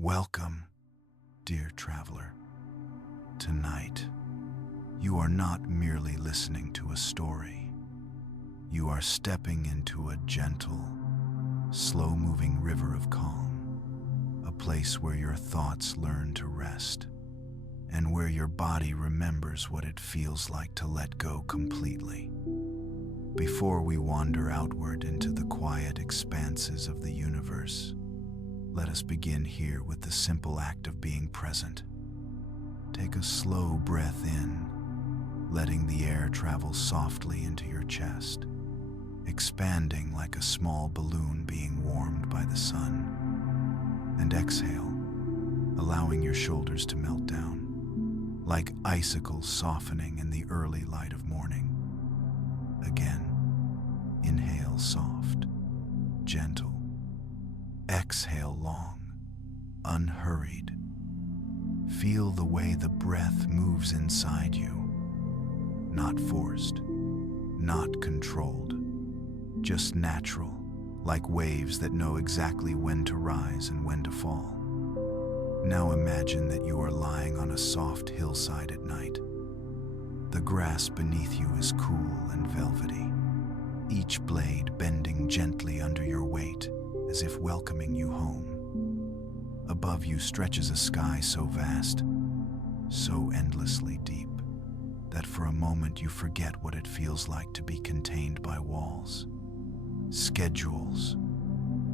Welcome, dear traveler. Tonight, you are not merely listening to a story. You are stepping into a gentle, slow-moving river of calm, a place where your thoughts learn to rest, and where your body remembers what it feels like to let go completely. Before we wander outward into the quiet expanses of the universe, let us begin here with the simple act of being present. Take a slow breath in, letting the air travel softly into your chest, expanding like a small balloon being warmed by the sun. And exhale, allowing your shoulders to melt down, like icicles softening in the early light of morning. Again, inhale soft, gentle. Exhale long, unhurried. Feel the way the breath moves inside you. Not forced, not controlled, just natural, like waves that know exactly when to rise and when to fall. Now imagine that you are lying on a soft hillside at night. The grass beneath you is cool and velvety, each blade bending gently under your weight, as if welcoming you home. Above you stretches a sky so vast, so endlessly deep, that for a moment you forget what it feels like to be contained by walls, schedules,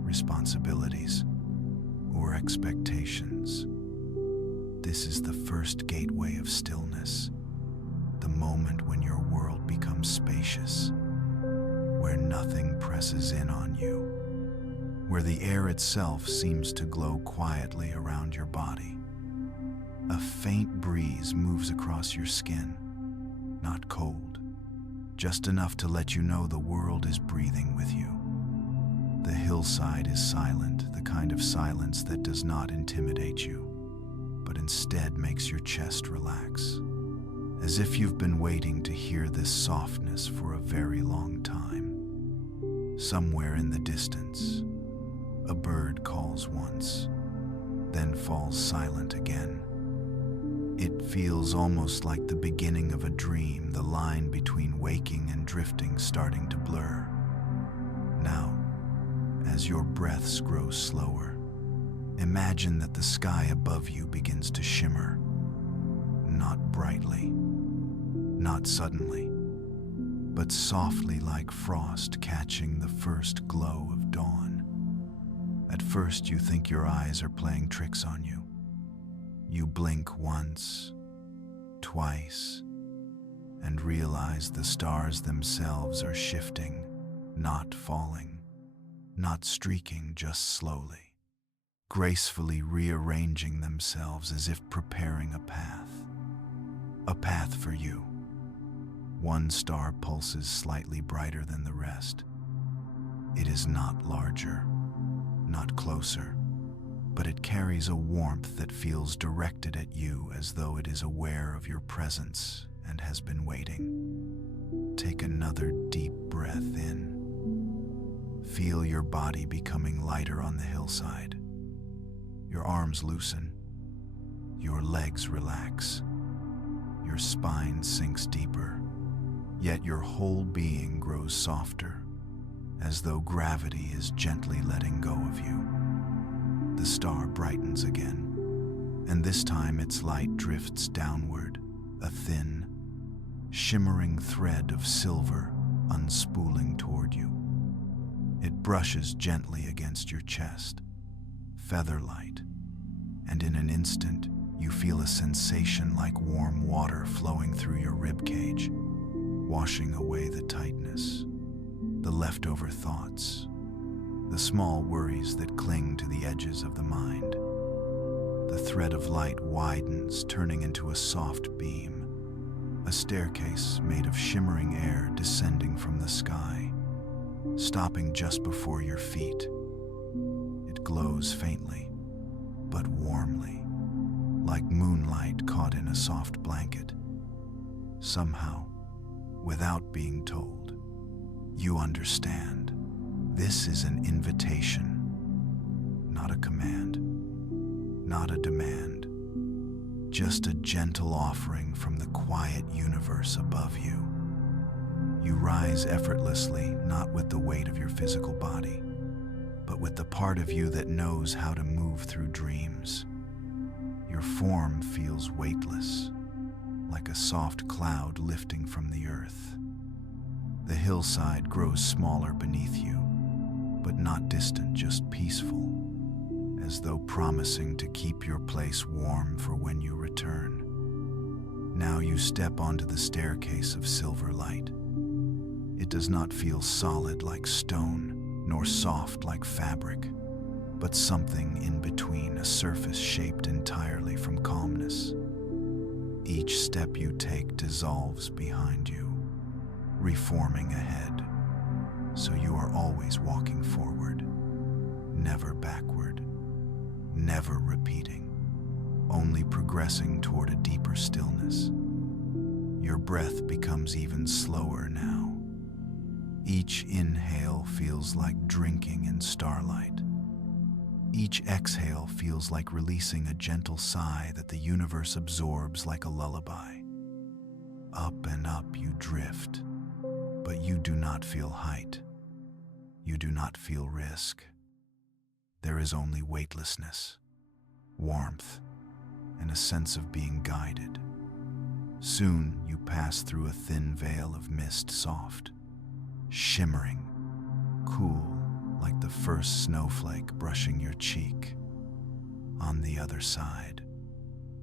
responsibilities, or expectations. This is the first gateway of stillness, the moment when your world becomes spacious, where nothing presses in on you, where the air itself seems to glow quietly around your body. A faint breeze moves across your skin, not cold, just enough to let you know the world is breathing with you. The hillside is silent, the kind of silence that does not intimidate you, but instead makes your chest relax, as if you've been waiting to hear this softness for a very long time. Somewhere in the distance, a bird calls once, then falls silent again. It feels almost like the beginning of a dream, the line between waking and drifting starting to blur. Now, as your breaths grow slower, imagine that the sky above you begins to shimmer, not brightly, not suddenly, but softly like frost catching the first glow of dawn. At first, you think your eyes are playing tricks on you. You blink once, twice, and realize the stars themselves are shifting, not falling, not streaking, just slowly, gracefully rearranging themselves as if preparing a path for you. One star pulses slightly brighter than the rest. It is not larger, not closer, but it carries a warmth that feels directed at you, as though it is aware of your presence and has been waiting. Take another deep breath in. Feel your body becoming lighter on the hillside. Your arms loosen, your legs relax, your spine sinks deeper, yet your whole being grows softer, as though gravity is gently letting go of you. The star brightens again, and this time its light drifts downward, a thin, shimmering thread of silver unspooling toward you. It brushes gently against your chest, feather-light, and in an instant you feel a sensation like warm water flowing through your ribcage, washing away the tightness, the leftover thoughts, the small worries that cling to the edges of the mind. The thread of light widens, turning into a soft beam, a staircase made of shimmering air descending from the sky, stopping just before your feet. It glows faintly, but warmly, like moonlight caught in a soft blanket. Somehow, without being told, you understand. This is an invitation, not a command. not a demand, just a gentle offering from the quiet universe above you. You rise effortlessly, not with the weight of your physical body, but with the part of you that knows how to move through dreams. Your form feels weightless, like a soft cloud lifting from the earth. The hillside grows smaller beneath you, but not distant, just peaceful, as though promising to keep your place warm for when you return. Now you step onto the staircase of silver light. It does not feel solid like stone, nor soft like fabric, but something in between, a surface shaped entirely from calmness. Each step you take dissolves behind you, reforming ahead, so you are always walking forward, never backward, never repeating, only progressing toward a deeper stillness. Your breath becomes even slower now. Each inhale feels like drinking in starlight. Each exhale feels like releasing a gentle sigh that the universe absorbs like a lullaby. Up and up you drift, but you do not feel height. You do not feel risk. There is only weightlessness, warmth, and a sense of being guided. Soon you pass through a thin veil of mist, soft, shimmering, cool, like the first snowflake brushing your cheek. On the other side,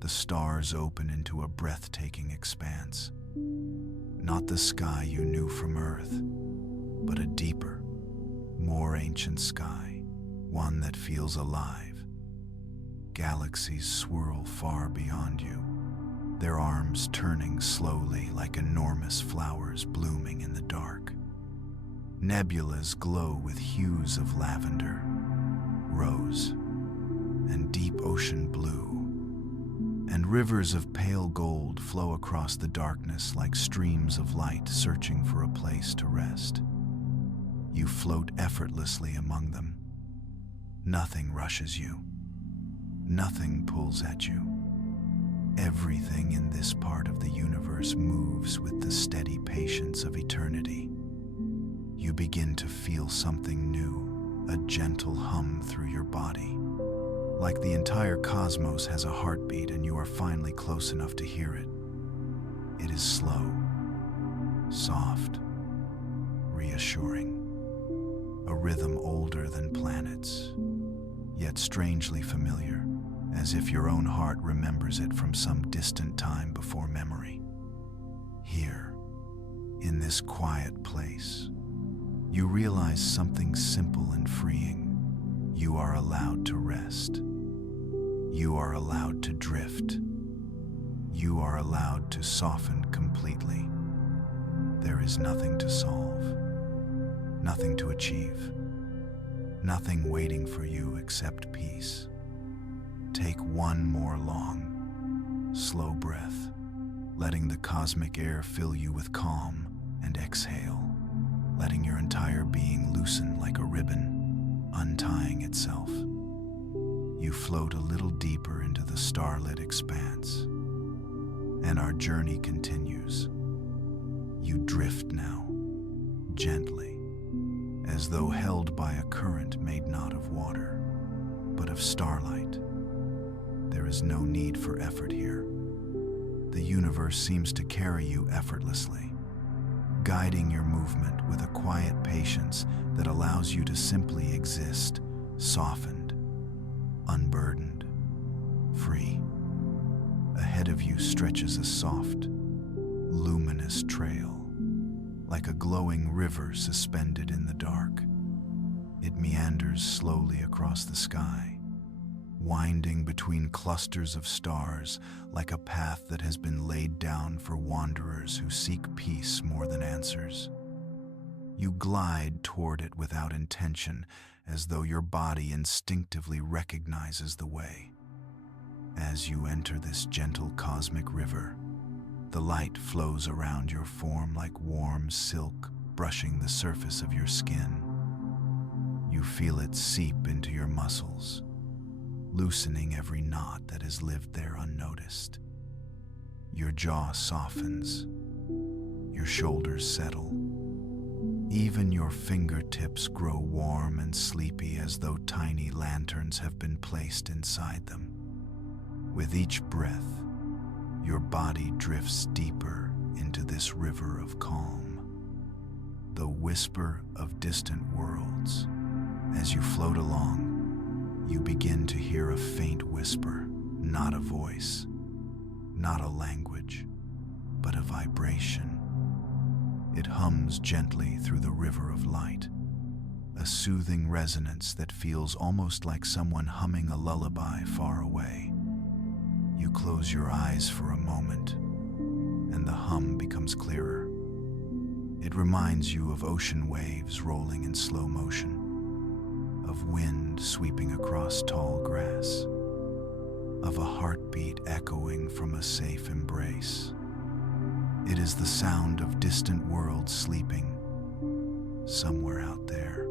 the stars open into a breathtaking expanse. Not the sky you knew from Earth, but a deeper, more ancient sky, one that feels alive. Galaxies swirl far beyond you, their arms turning slowly like enormous flowers blooming in the dark. Nebulas glow with hues of lavender, rose, and deep ocean blue, and rivers of pale gold flow across the darkness like streams of light searching for a place to rest. You float effortlessly among them. Nothing rushes you. Nothing pulls at you. Everything in this part of the universe moves with the steady patience of eternity. You begin to feel something new, a gentle hum through your body. Like the entire cosmos has a heartbeat and you are finally close enough to hear it. It is slow, soft, reassuring. A rhythm older than planets, yet strangely familiar, as if your own heart remembers it from some distant time before memory. Here, in this quiet place, you realize something simple and freeing. You are allowed to rest. You are allowed to drift. You are allowed to soften completely. There is nothing to solve, nothing to achieve, nothing waiting for you except peace. Take one more long, slow breath, letting the cosmic air fill you with calm, and exhale, letting your entire being loosen like a ribbon, untying itself. You float a little deeper into the starlit expanse, and our journey continues. You drift now, gently, as though held by a current made not of water, but of starlight. There is no need for effort here. The universe seems to carry you effortlessly, guiding your movement with a quiet patience that allows you to simply exist, softened, unburdened, free. Ahead of you stretches a soft, luminous trail, like a glowing river suspended in the dark. It meanders slowly across the sky, winding between clusters of stars like a path that has been laid down for wanderers who seek peace more than answers. You glide toward it without intention, as though your body instinctively recognizes the way. As you enter this gentle cosmic river, the light flows around your form like warm silk brushing the surface of your skin. You feel it seep into your muscles, loosening every knot that has lived there unnoticed. Your jaw softens, your shoulders settle. Even your fingertips grow warm and sleepy as though tiny lanterns have been placed inside them. With each breath, your body drifts deeper into this river of calm. The whisper of distant worlds. As you float along, you begin to hear a faint whisper, not a voice, not a language, but a vibration. It hums gently through the river of light, a soothing resonance that feels almost like someone humming a lullaby far away. You close your eyes for a moment, and the hum becomes clearer. It reminds you of ocean waves rolling in slow motion, of wind sweeping across tall grass, of a heartbeat echoing from a safe embrace. It is the sound of distant worlds sleeping. Somewhere out there,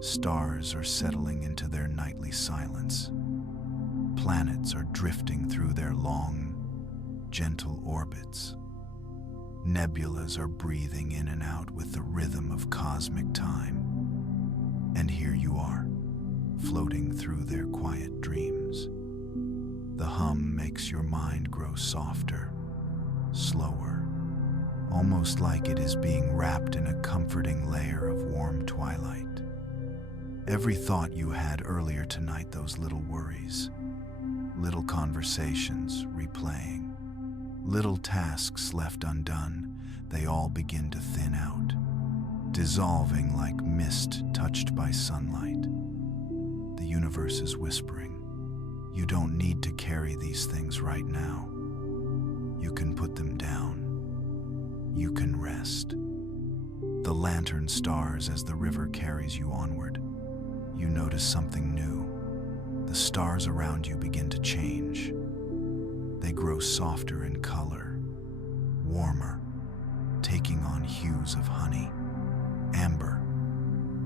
stars are settling into their nightly silence. Planets are drifting through their long, gentle orbits. Nebulas are breathing in and out with the rhythm of cosmic time. And here you are, floating through their quiet dreams. The hum makes your mind grow softer, slower, almost like it is being wrapped in a comforting layer of warm twilight. Every thought you had earlier tonight, those little worries, little conversations replaying, little tasks left undone, they all begin to thin out, dissolving like mist touched by sunlight. The universe is whispering, you don't need to carry these things right now. You can put them down. You can rest. The lantern stars as the river carries you onward. You notice something new. The stars around you begin to change. They grow softer in color, warmer, taking on hues of honey, amber,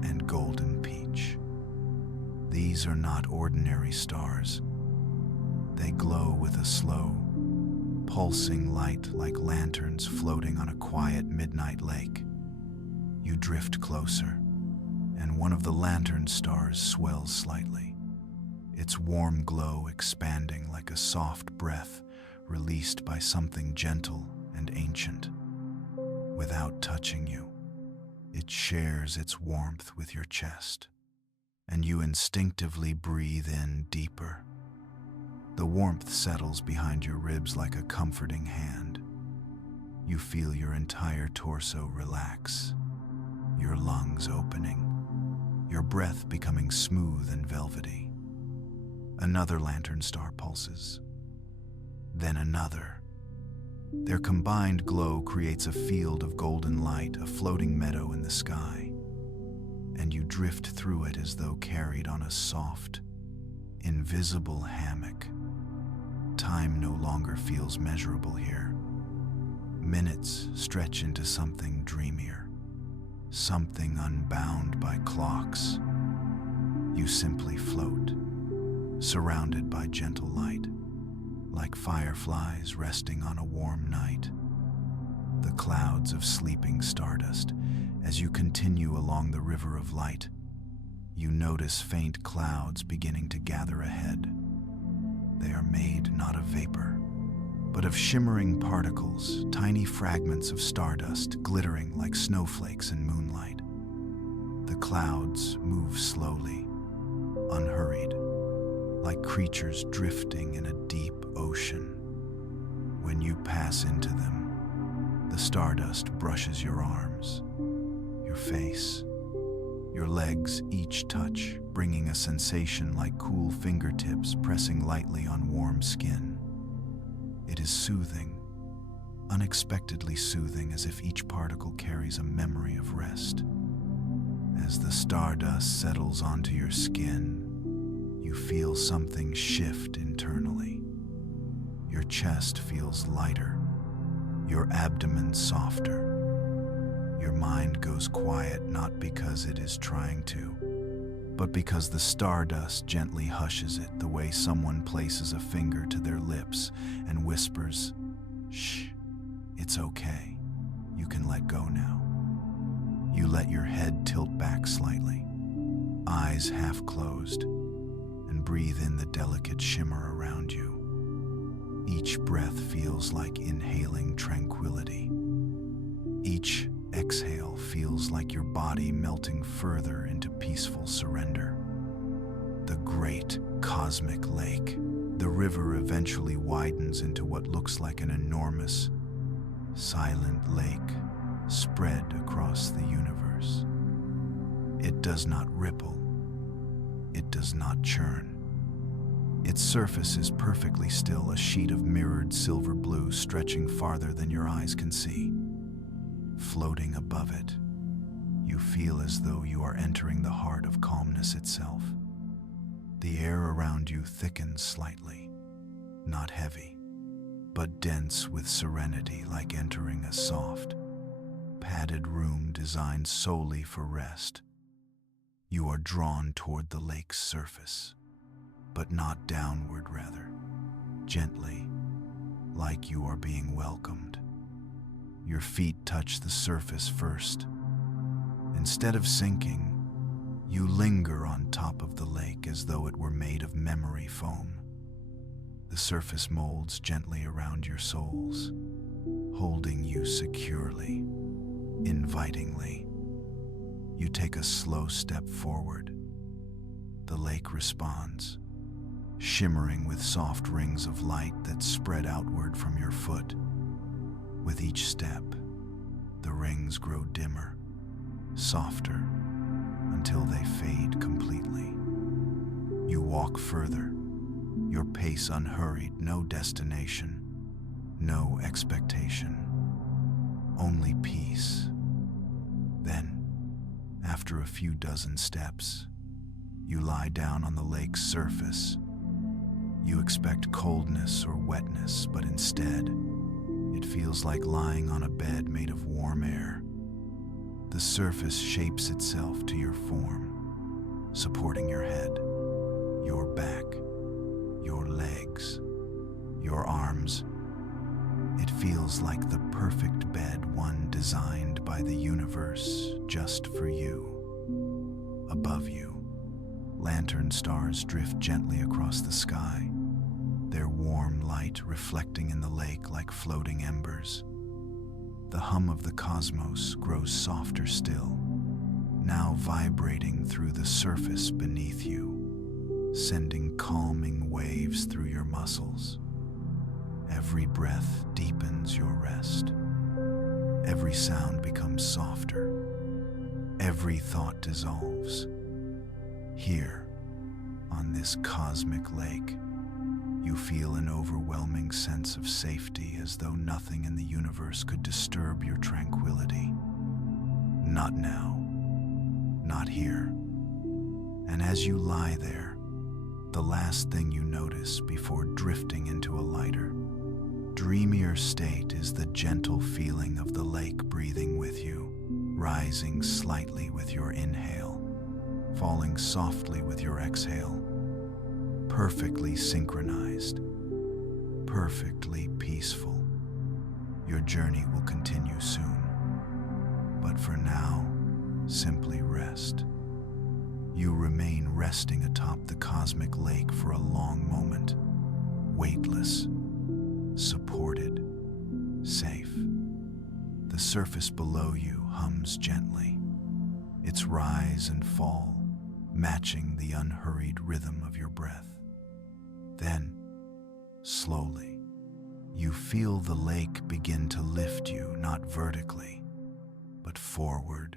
and golden peach. These are not ordinary stars. They glow with a slow, pulsing light like lanterns floating on a quiet midnight lake. You drift closer, and one of the lantern stars swells slightly, its warm glow expanding like a soft breath released by something gentle and ancient. Without touching you, it shares its warmth with your chest, and you instinctively breathe in deeper. The warmth settles behind your ribs like a comforting hand. You feel your entire torso relax, your lungs opening, your breath becoming smooth and velvety. Another lantern star pulses, then another. Their combined glow creates a field of golden light, a floating meadow in the sky, and you drift through it as though carried on a soft, invisible hammock. Time no longer feels measurable here. Minutes stretch into something dreamier, something unbound by clocks. You simply float, surrounded by gentle light, like fireflies resting on a warm night. The clouds of sleeping stardust. As you continue along the river of light, you notice faint clouds beginning to gather ahead. They are made not of vapor, but of shimmering particles, tiny fragments of stardust glittering like snowflakes in moonlight. The clouds move slowly, unhurried, like creatures drifting in a deep ocean. When you pass into them, the stardust brushes your arms, your face, your legs each touch, bringing a sensation like cool fingertips pressing lightly on warm skin. It is soothing, unexpectedly soothing, as if each particle carries a memory of rest. As the stardust settles onto your skin, you feel something shift internally. Your chest feels lighter, your abdomen softer. Your mind goes quiet not because it is trying to, but because the stardust gently hushes it the way someone places a finger to their lips and whispers, "Shh, it's okay. You can let go now." You let your head tilt back slightly, eyes half closed, and breathe in the delicate shimmer around you. Each breath feels like inhaling tranquility. Each exhale feels like your body melting further into peaceful surrender. The great cosmic lake, the river eventually widens into what looks like an enormous, silent lake spread across the universe. It does not ripple. It does not churn. Its surface is perfectly still, a sheet of mirrored silver blue stretching farther than your eyes can see. Floating above it, you feel as though you are entering the heart of calmness itself. The air around you thickens slightly, not heavy, but dense with serenity, like entering a soft, padded room designed solely for rest. You are drawn toward the lake's surface, but not downward, rather, gently, like you are being welcomed. Your feet touch the surface first. Instead of sinking, you linger on top of the lake as though it were made of memory foam. The surface molds gently around your soles, holding you securely, invitingly. You take a slow step forward. The lake responds, shimmering with soft rings of light that spread outward from your foot. With each step, the rings grow dimmer, softer, until they fade completely. You walk further, your pace unhurried, no destination, no expectation, only peace. Then, after a few dozen steps, you lie down on the lake's surface. You expect coldness or wetness, but instead, it feels like lying on a bed made of warm air. The surface shapes itself to your form, supporting your head, your back, your legs, your arms. It feels like the perfect bed, one designed by the universe just for you. Above you, lantern stars drift gently across the sky, their warm light reflecting in the lake like floating embers. The hum of the cosmos grows softer still, now vibrating through the surface beneath you, sending calming waves through your muscles. Every breath deepens your rest. Every sound becomes softer. Every thought dissolves. Here, on this cosmic lake, you feel an overwhelming sense of safety, as though nothing in the universe could disturb your tranquility. Not now. Not here. And as you lie there, the last thing you notice before drifting into a lighter, dreamier state is the gentle feeling of the lake breathing with you, rising slightly with your inhale, falling softly with your exhale. Perfectly synchronized, perfectly peaceful. Your journey will continue soon, but for now, simply rest. You remain resting atop the cosmic lake for a long moment, weightless, supported, safe. The surface below you hums gently, its rise and fall matching the unhurried rhythm of your breath. Then, slowly, you feel the lake begin to lift you, not vertically, but forward,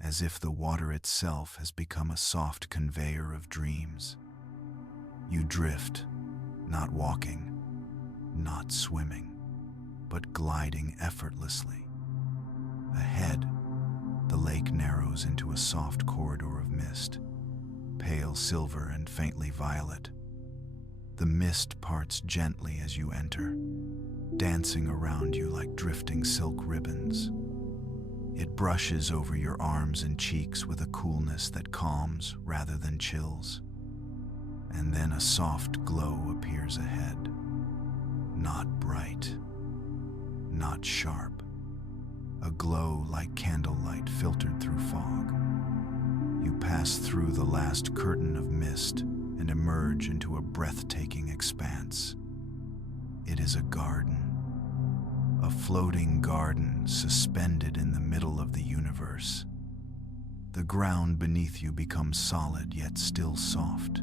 as if the water itself has become a soft conveyor of dreams. You drift, not walking, not swimming, but gliding effortlessly. Ahead, the lake narrows into a soft corridor of mist, pale silver and faintly violet. The mist parts gently as you enter, dancing around you like drifting silk ribbons. It brushes over your arms and cheeks with a coolness that calms rather than chills. And then a soft glow appears ahead. Not bright, not sharp. A glow like candlelight filtered through fog. You pass through the last curtain of mist and emerge into a breathtaking expanse. It is a garden. A floating garden suspended in the middle of the universe. The ground beneath you becomes solid yet still soft,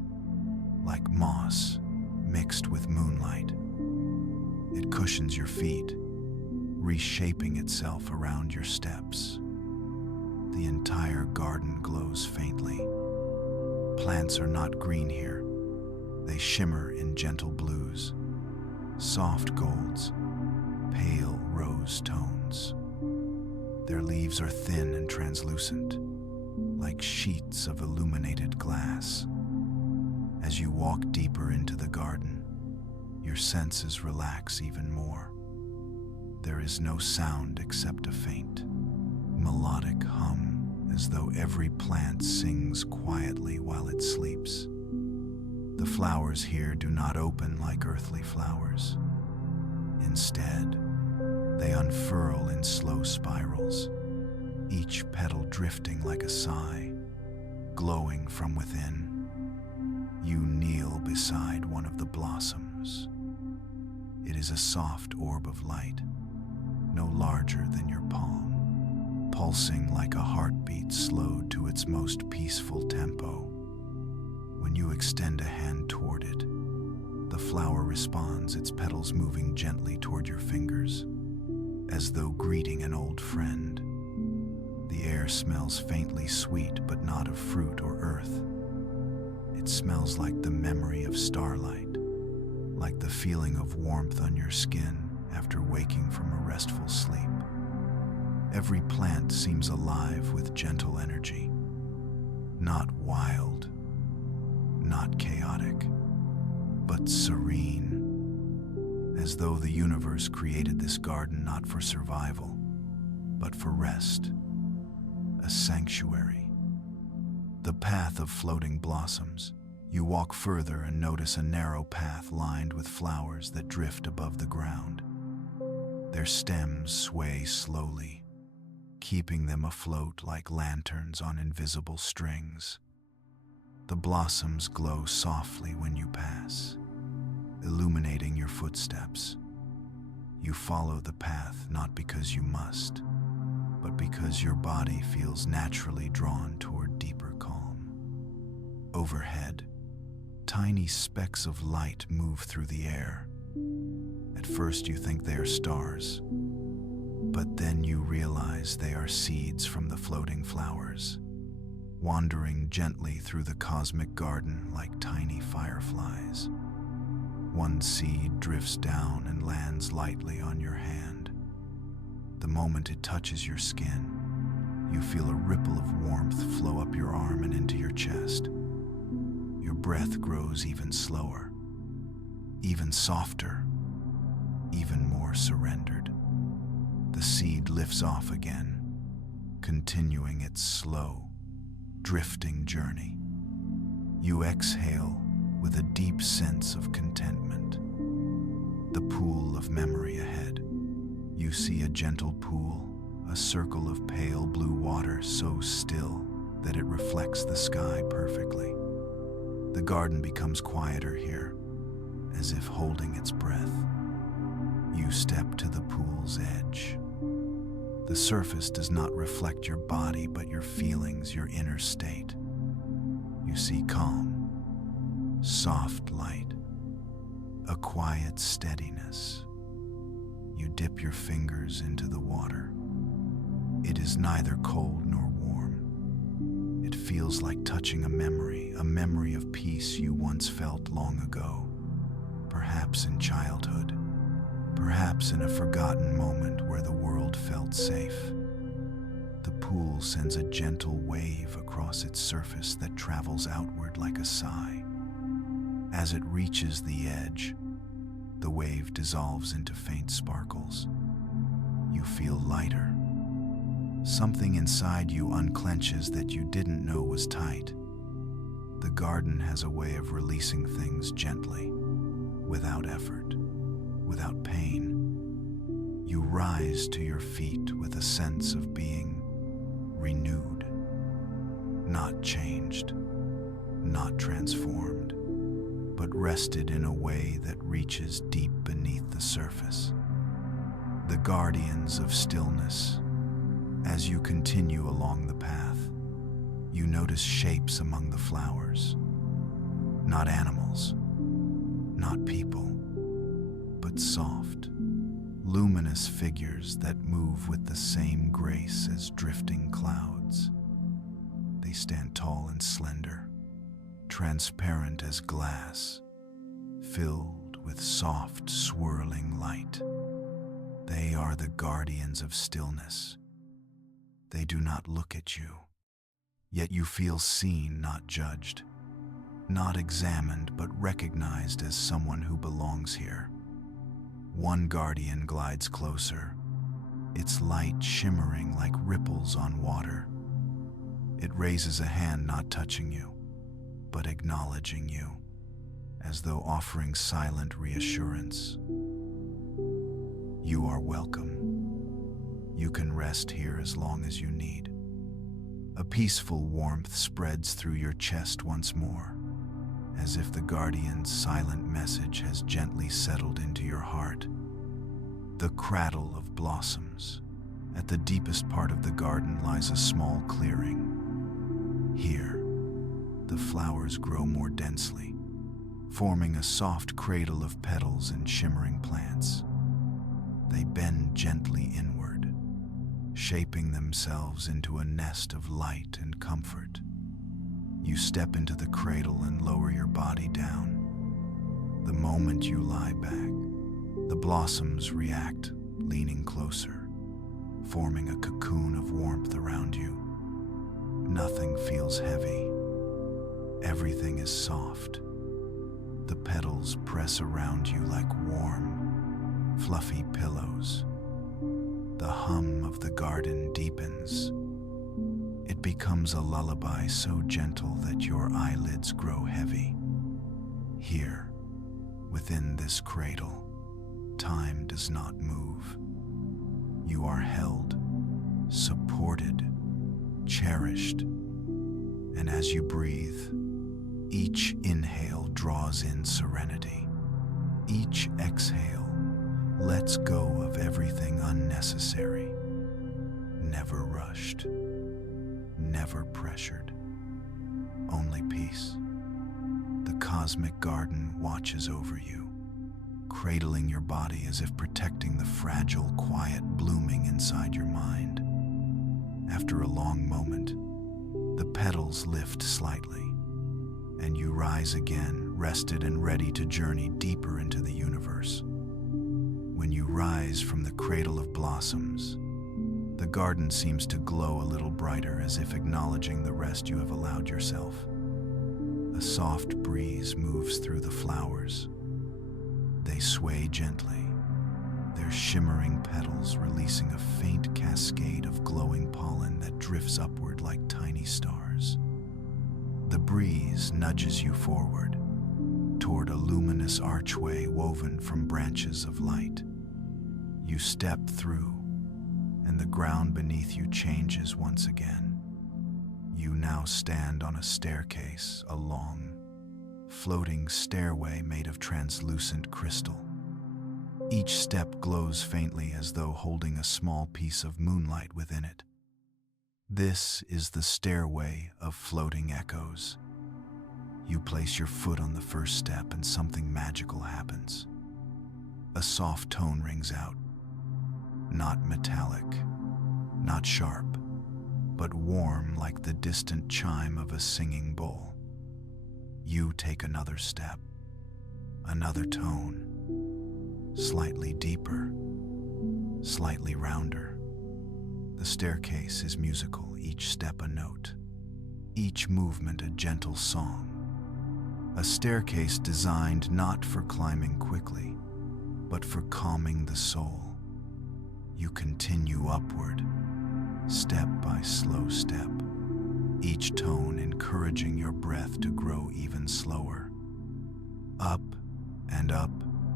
like moss mixed with moonlight. It cushions your feet, reshaping itself around your steps. The entire garden glows faintly. Plants are not green here. They shimmer in gentle blues, soft golds, pale rose tones. Their leaves are thin and translucent, like sheets of illuminated glass. As you walk deeper into the garden, your senses relax even more. There is no sound except a faint, melodic hum, as though every plant sings quietly while it sleeps. The flowers here do not open like earthly flowers. Instead, they unfurl in slow spirals, each petal drifting like a sigh, glowing from within. You kneel beside one of the blossoms. It is a soft orb of light, no larger than your palm, pulsing like a heartbeat slowed to its most peaceful tempo. When you extend a hand toward it, the flower responds, its petals moving gently toward your fingers, as though greeting an old friend. The air smells faintly sweet, but not of fruit or earth. It smells like the memory of starlight, like the feeling of warmth on your skin after waking from a restful sleep. Every plant seems alive with gentle energy, not wild, not chaotic, but serene, as though the universe created this garden not for survival, but for rest, a sanctuary. The path of floating blossoms. You walk further and notice a narrow path lined with flowers that drift above the ground. Their stems sway slowly, keeping them afloat like lanterns on invisible strings. The blossoms glow softly when you pass, illuminating your footsteps. You follow the path not because you must, but because your body feels naturally drawn toward deeper calm. Overhead, tiny specks of light move through the air. At first you think they are stars, but then you realize they are seeds from the floating flowers, wandering gently through the cosmic garden like tiny fireflies. One seed drifts down and lands lightly on your hand. The moment it touches your skin, you feel a ripple of warmth flow up your arm and into your chest. Your breath grows even slower, even softer, even more surrendered. The seed lifts off again, continuing its slow, drifting journey. You exhale with a deep sense of contentment. The pool of memory ahead. You see a gentle pool, a circle of pale blue water so still that it reflects the sky perfectly. The garden becomes quieter here, as if holding its breath. You step to the pool's edge. The surface does not reflect your body, but your feelings, your inner state. You see calm, soft light, a quiet steadiness. You dip your fingers into the water. It is neither cold nor warm. It feels like touching a memory of peace you once felt long ago, perhaps in childhood, perhaps in a forgotten moment where the world felt safe. The pool sends a gentle wave across its surface that travels outward like a sigh. As it reaches the edge, the wave dissolves into faint sparkles. You feel lighter, Something inside you unclenches that you didn't know was tight. The garden has a way of releasing things gently, without effort, without pain. You rise to your feet with a sense of being renewed, not changed, not transformed, but rested in a way that reaches deep beneath the surface. The guardians of stillness. As you continue along the path, you notice shapes among the flowers. Not animals, not people, but soft, luminous figures that move with the same grace as drifting clouds. They stand tall and slender, transparent as glass, filled with soft, swirling light. They are the guardians of stillness. They do not look at you, yet you feel seen, not judged, not examined, but recognized as someone who belongs here. One guardian glides closer, its light shimmering like ripples on water. It raises a hand, not touching you, but acknowledging you, as though offering silent reassurance. You are welcome. You can rest here as long as you need. A peaceful warmth spreads through your chest once more, as if the guardian's silent message has gently settled into your heart. The cradle of blossoms. At the deepest part of the garden lies a small clearing. Here, the flowers grow more densely, forming a soft cradle of petals and shimmering plants. They bend gently inward, shaping themselves into a nest of light and comfort. You step into the cradle and lower your body down. The moment you lie back, the blossoms react, leaning closer, forming a cocoon of warmth around you. Nothing feels heavy. Everything is soft. The petals press around you like warm, fluffy pillows. The hum of the garden deepens. It becomes a lullaby so gentle that your eyelids grow heavy. Here, within this cradle, time does not move. You are held, supported, cherished, and as you breathe, each inhale draws in serenity. Each exhale lets go of everything unnecessary, never rushed, never pressured, only peace. The cosmic garden watches over you, cradling your body as if protecting the fragile, quiet blooming inside your mind. After a long moment, the petals lift slightly, and you rise again, rested and ready to journey deeper into the universe. When you rise from the cradle of blossoms, the garden seems to glow a little brighter, as if acknowledging the rest you have allowed yourself. A soft breeze moves through the flowers. They sway gently, their shimmering petals releasing a faint cascade of glowing pollen that drifts upward like tiny stars. The breeze nudges you forward, toward a luminous archway woven from branches of light. You step through, and the ground beneath you changes once again. You now stand on a staircase, a long, floating stairway made of translucent crystal. Each step glows faintly as though holding a small piece of moonlight within it. This is the stairway of floating echoes. You place your foot on the first step and something magical happens. A soft tone rings out. Not metallic, not sharp, but warm like the distant chime of a singing bowl. You take another step, another tone, slightly deeper, slightly rounder. The staircase is musical, each step a note, each movement a gentle song. A staircase designed not for climbing quickly, but for calming the soul. You continue upward, step by slow step, each tone encouraging your breath to grow even slower. Up and up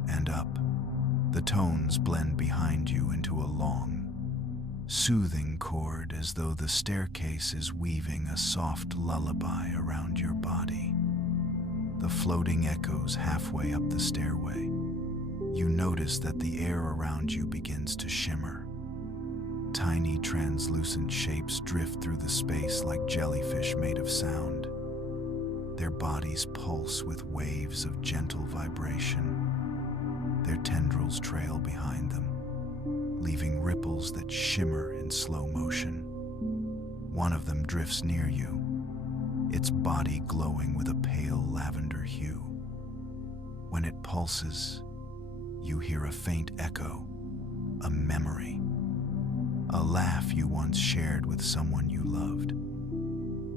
and up, the tones blend behind you into a long, soothing chord, as though the staircase is weaving a soft lullaby around your body. The floating echoes halfway up the stairway. You notice that the air around you begins to shimmer. Tiny translucent shapes drift through the space like jellyfish made of sound. Their bodies pulse with waves of gentle vibration. Their tendrils trail behind them, leaving ripples that shimmer in slow motion. One of them drifts near you, its body glowing with a pale lavender hue. When it pulses, you hear a faint echo, a memory, a laugh you once shared with someone you loved.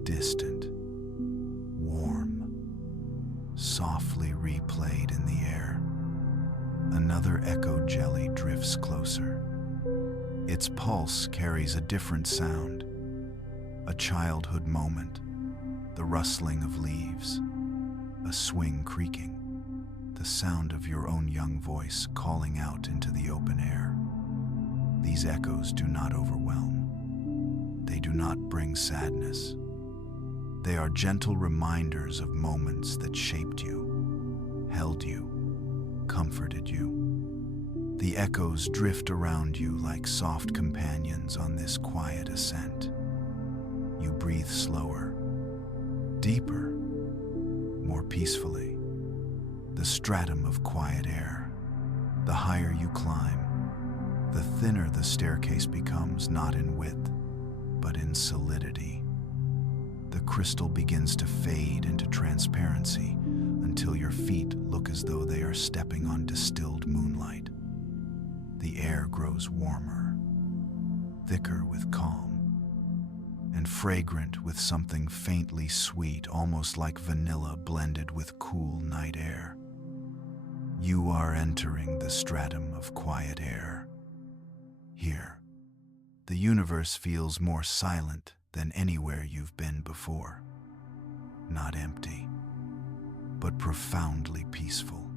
Distant, warm, softly replayed in the air. Another echo jelly drifts closer. Its pulse carries a different sound, a childhood moment, the rustling of leaves, a swing creaking, the sound of your own young voice calling out into the open air. These echoes do not overwhelm. They do not bring sadness. They are gentle reminders of moments that shaped you, held you, comforted you. The echoes drift around you like soft companions on this quiet ascent. You breathe slower, deeper, more peacefully. The stratum of quiet air. The higher you climb, the thinner the staircase becomes, not in width, but in solidity. The crystal begins to fade into transparency until your feet look as though they are stepping on distilled moonlight. The air grows warmer, thicker with calm, and fragrant with something faintly sweet, almost like vanilla blended with cool night air. You are entering the stratum of quiet air. Here, the universe feels more silent than anywhere you've been before. Not empty, but profoundly peaceful.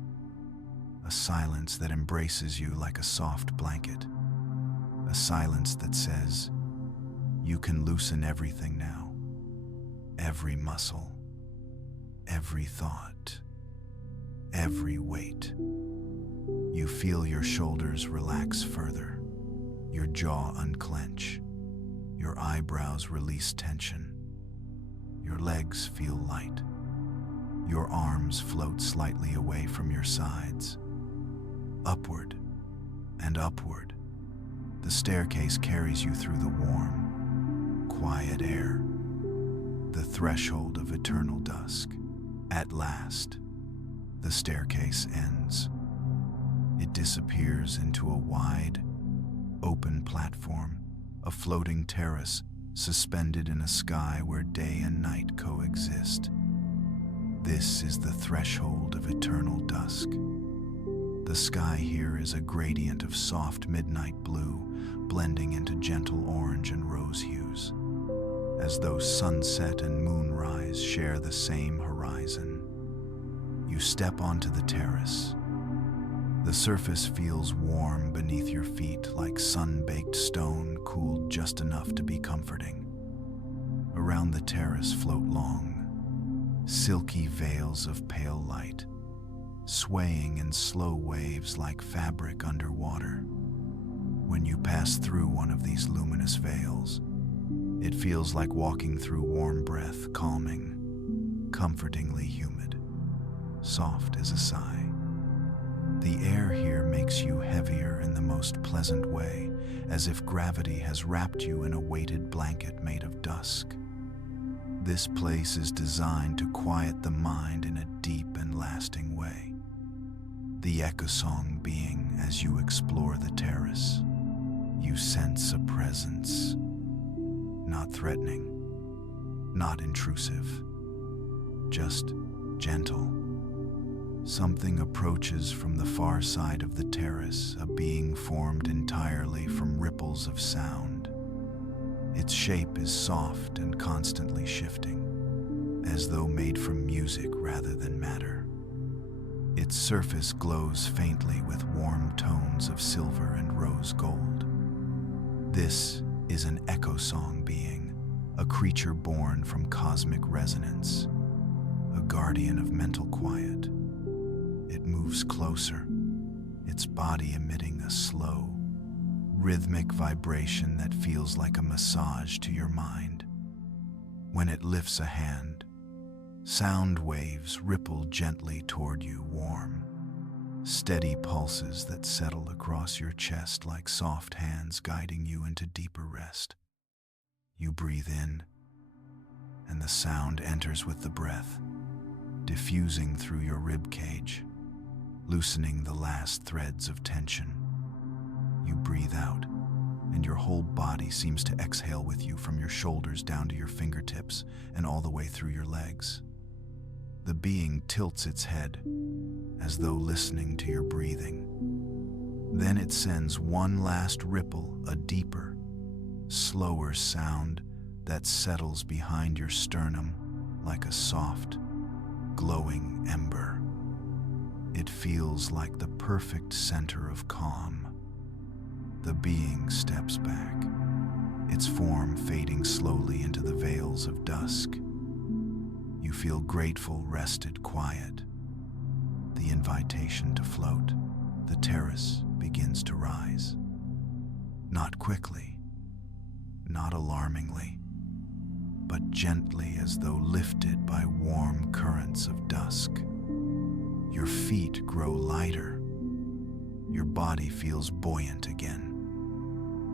A silence that embraces you like a soft blanket. A silence that says, you can loosen everything now. Every muscle, every thought, every weight. You feel your shoulders relax further, your jaw unclench, your eyebrows release tension, your legs feel light, your arms float slightly away from your sides. Upward and upward, the staircase carries you through the warm, quiet air, the threshold of eternal dusk. At last, the staircase ends. It disappears into a wide, open platform, a floating terrace suspended in a sky where day and night coexist. This is the threshold of eternal dusk. The sky here is a gradient of soft midnight blue, blending into gentle orange and rose hues, as though sunset and moonrise share the same horizon. You step onto the terrace. The surface feels warm beneath your feet, like sun-baked stone cooled just enough to be comforting. Around the terrace float long, silky veils of pale light, swaying in slow waves like fabric underwater. When you pass through one of these luminous veils, it feels like walking through warm breath, calming, comfortingly humid, soft as a sigh. The air here makes you heavier in the most pleasant way, as if gravity has wrapped you in a weighted blanket made of dusk. This place is designed to quiet the mind in a deep and lasting way. The echo song being as you explore the terrace, you sense a presence, not threatening, not intrusive, just gentle. Something approaches from the far side of the terrace, a being formed entirely from ripples of sound. Its shape is soft and constantly shifting, as though made from music rather than matter. Its surface glows faintly with warm tones of silver and rose gold. This is an echo song being, a creature born from cosmic resonance, a guardian of mental quiet. It moves closer, its body emitting a slow, rhythmic vibration that feels like a massage to your mind. When it lifts a hand, sound waves ripple gently toward you, warm, steady pulses that settle across your chest like soft hands guiding you into deeper rest. You breathe in, and the sound enters with the breath, diffusing through your rib cage, loosening the last threads of tension. You breathe out, and your whole body seems to exhale with you from your shoulders down to your fingertips and all the way through your legs. The being tilts its head, as though listening to your breathing. Then it sends one last ripple, a deeper, slower sound that settles behind your sternum like a soft, glowing ember. It feels like the perfect center of calm. The being steps back, its form fading slowly into the veils of dusk. You feel grateful, rested, quiet. The invitation to float, the terrace begins to rise. Not quickly, not alarmingly, but gently as though lifted by warm currents of dusk. Your feet grow lighter. Your body feels buoyant again.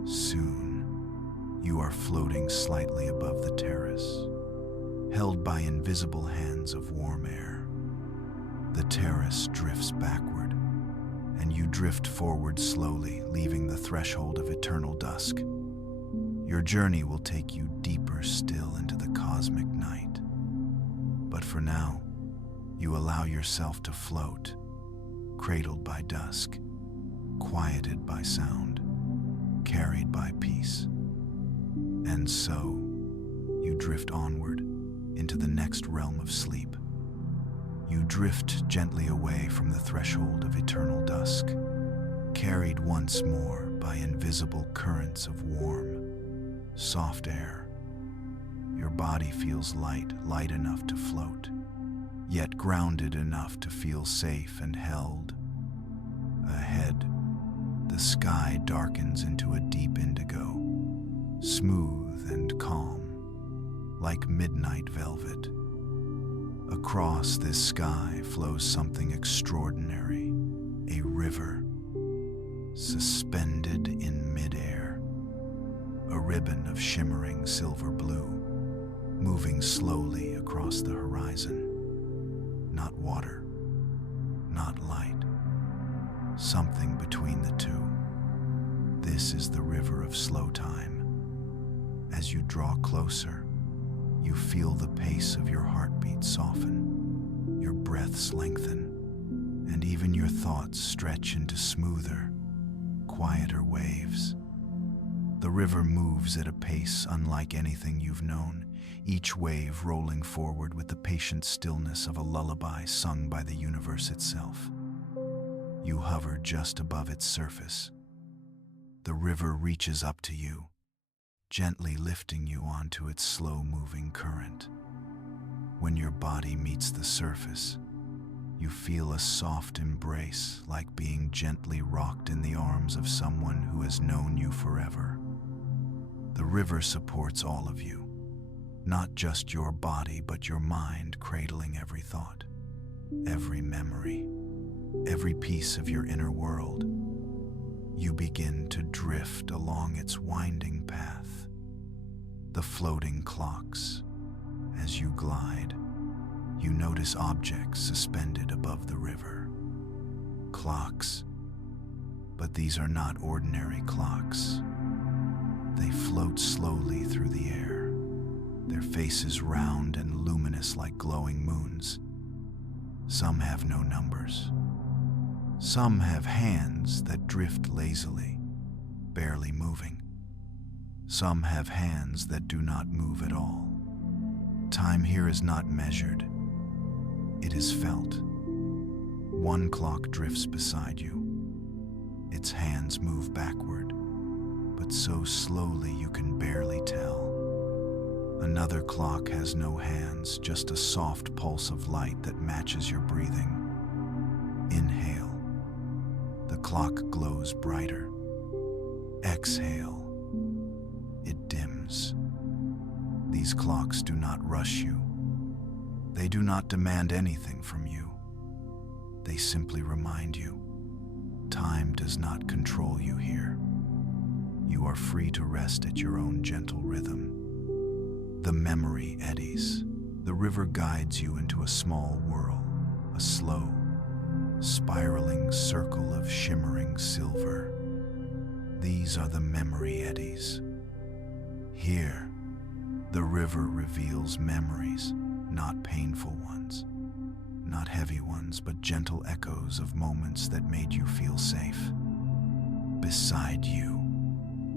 Soon, you are floating slightly above the terrace, held by invisible hands of warm air. The terrace drifts backward, and you drift forward slowly, leaving the threshold of eternal dusk. Your journey will take you deeper still into the cosmic night. But for now, you allow yourself to float, cradled by dusk, quieted by sound, carried by peace. And so, you drift onward into the next realm of sleep. You drift gently away from the threshold of eternal dusk, carried once more by invisible currents of warm, soft air. Your body feels light enough to float, yet grounded enough to feel safe and held. Ahead, the sky darkens into a deep indigo, smooth and calm, like midnight velvet. Across this sky flows something extraordinary, a river, suspended in midair, a ribbon of shimmering silver blue, moving slowly across the horizon. Not water, not light, something between the two. This is the river of slow time. As you draw closer, you feel the pace of your heartbeat soften, your breaths lengthen, and even your thoughts stretch into smoother, quieter waves. The river moves at a pace unlike anything you've known, each wave rolling forward with the patient stillness of a lullaby sung by the universe itself. You hover just above its surface. The river reaches up to you, gently lifting you onto its slow-moving current. When your body meets the surface, you feel a soft embrace, like being gently rocked in the arms of someone who has known you forever. The river supports all of you, not just your body, but your mind, cradling every thought, every memory, every piece of your inner world. You begin to drift along its winding path. The floating clocks. As you glide, you notice objects suspended above the river. Clocks. But these are not ordinary clocks. They float slowly through the air, their faces round and luminous like glowing moons. Some have no numbers. Some have hands that drift lazily, barely moving. Some have hands that do not move at all. Time here is not measured, it is felt. One clock drifts beside you. Its hands move backward, but so slowly you can barely tell. Another clock has no hands, just a soft pulse of light that matches your breathing. Inhale. The clock glows brighter. Exhale. It dims. These clocks do not rush you. They do not demand anything from you. They simply remind you, time does not control you here. You are free to rest at your own gentle rhythm. The memory eddies. The river guides you into a small whirl, a slow, spiraling circle of shimmering silver. These are the memory eddies. Here, the river reveals memories, not painful ones, not heavy ones, but gentle echoes of moments that made you feel safe. Beside you,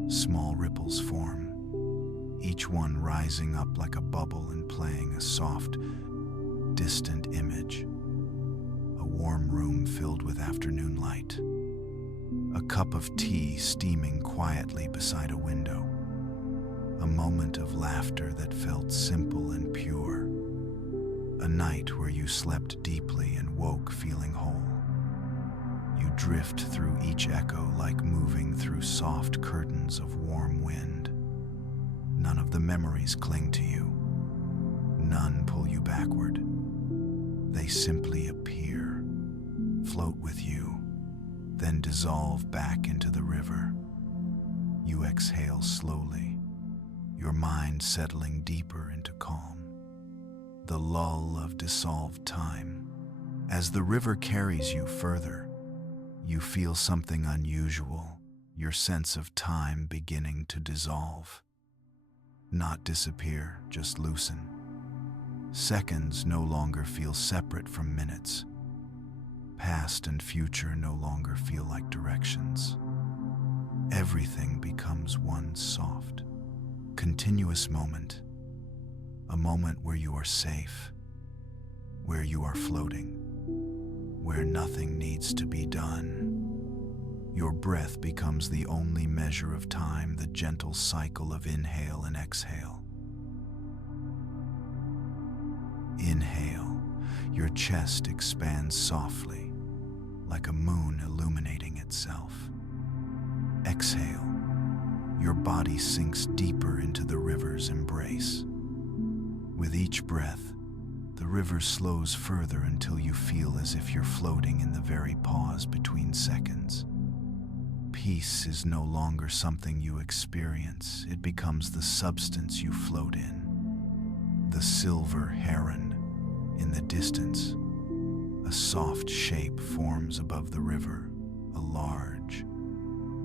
small ripples form, each one rising up like a bubble and playing a soft, distant image. A warm room filled with afternoon light. A cup of tea steaming quietly beside a window. A moment of laughter that felt simple and pure. A night where you slept deeply and woke feeling whole. You drift through each echo like moving through soft curtains of warm wind. None of the memories cling to you. None pull you backward. They simply appear, float with you, then dissolve back into the river. You exhale slowly, your mind settling deeper into calm. The lull of dissolved time. As the river carries you further, you feel something unusual, your sense of time beginning to dissolve. Not disappear, just loosen. Seconds no longer feel separate from minutes. Past and future no longer feel like directions. Everything becomes one soft, continuous moment. A moment where you are safe, where you are floating, where nothing needs to be done. Your breath becomes the only measure of time, the gentle cycle of inhale and exhale. Inhale, your chest expands softly, like a moon illuminating itself. Exhale, your body sinks deeper into the river's embrace. With each breath, the river slows further until you feel as if you're floating in the very pause between seconds. Peace is no longer something you experience, it becomes the substance you float in. The silver heron. In the distance, a soft shape forms above the river, a large,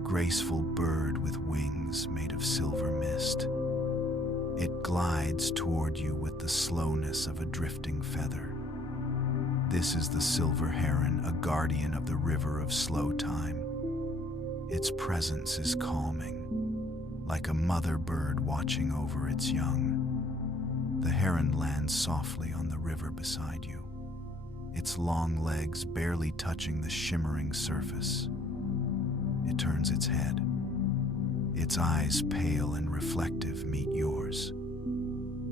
graceful bird with wings made of silver mist. It glides toward you with the slowness of a drifting feather. This is the silver heron, a guardian of the river of slow time. Its presence is calming, like a mother bird watching over its young. The heron lands softly on the river beside you, its long legs barely touching the shimmering surface. It turns its head. Its eyes, pale and reflective, meet yours.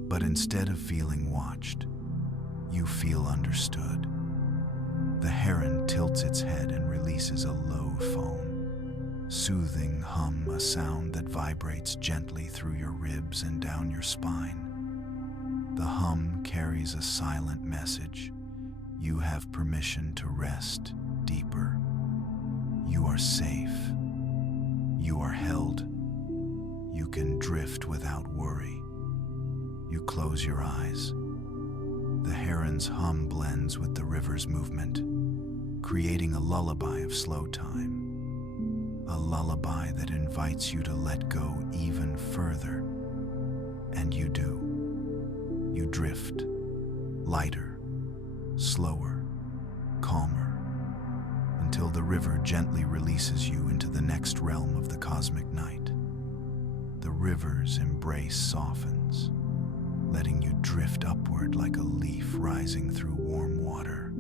But instead of feeling watched, you feel understood. The heron tilts its head and releases a low foam, soothing hum, a sound that vibrates gently through your ribs and down your spine. The hum carries a silent message. You have permission to rest deeper. You are safe. You are held. You can drift without worry. You close your eyes. The heron's hum blends with the river's movement, creating a lullaby of slow time. A lullaby that invites you to let go even further. And you do. You drift, lighter, slower, calmer, until the river gently releases you into the next realm of the cosmic night. the river's embrace softens, letting you drift upward like a leaf rising through warm water.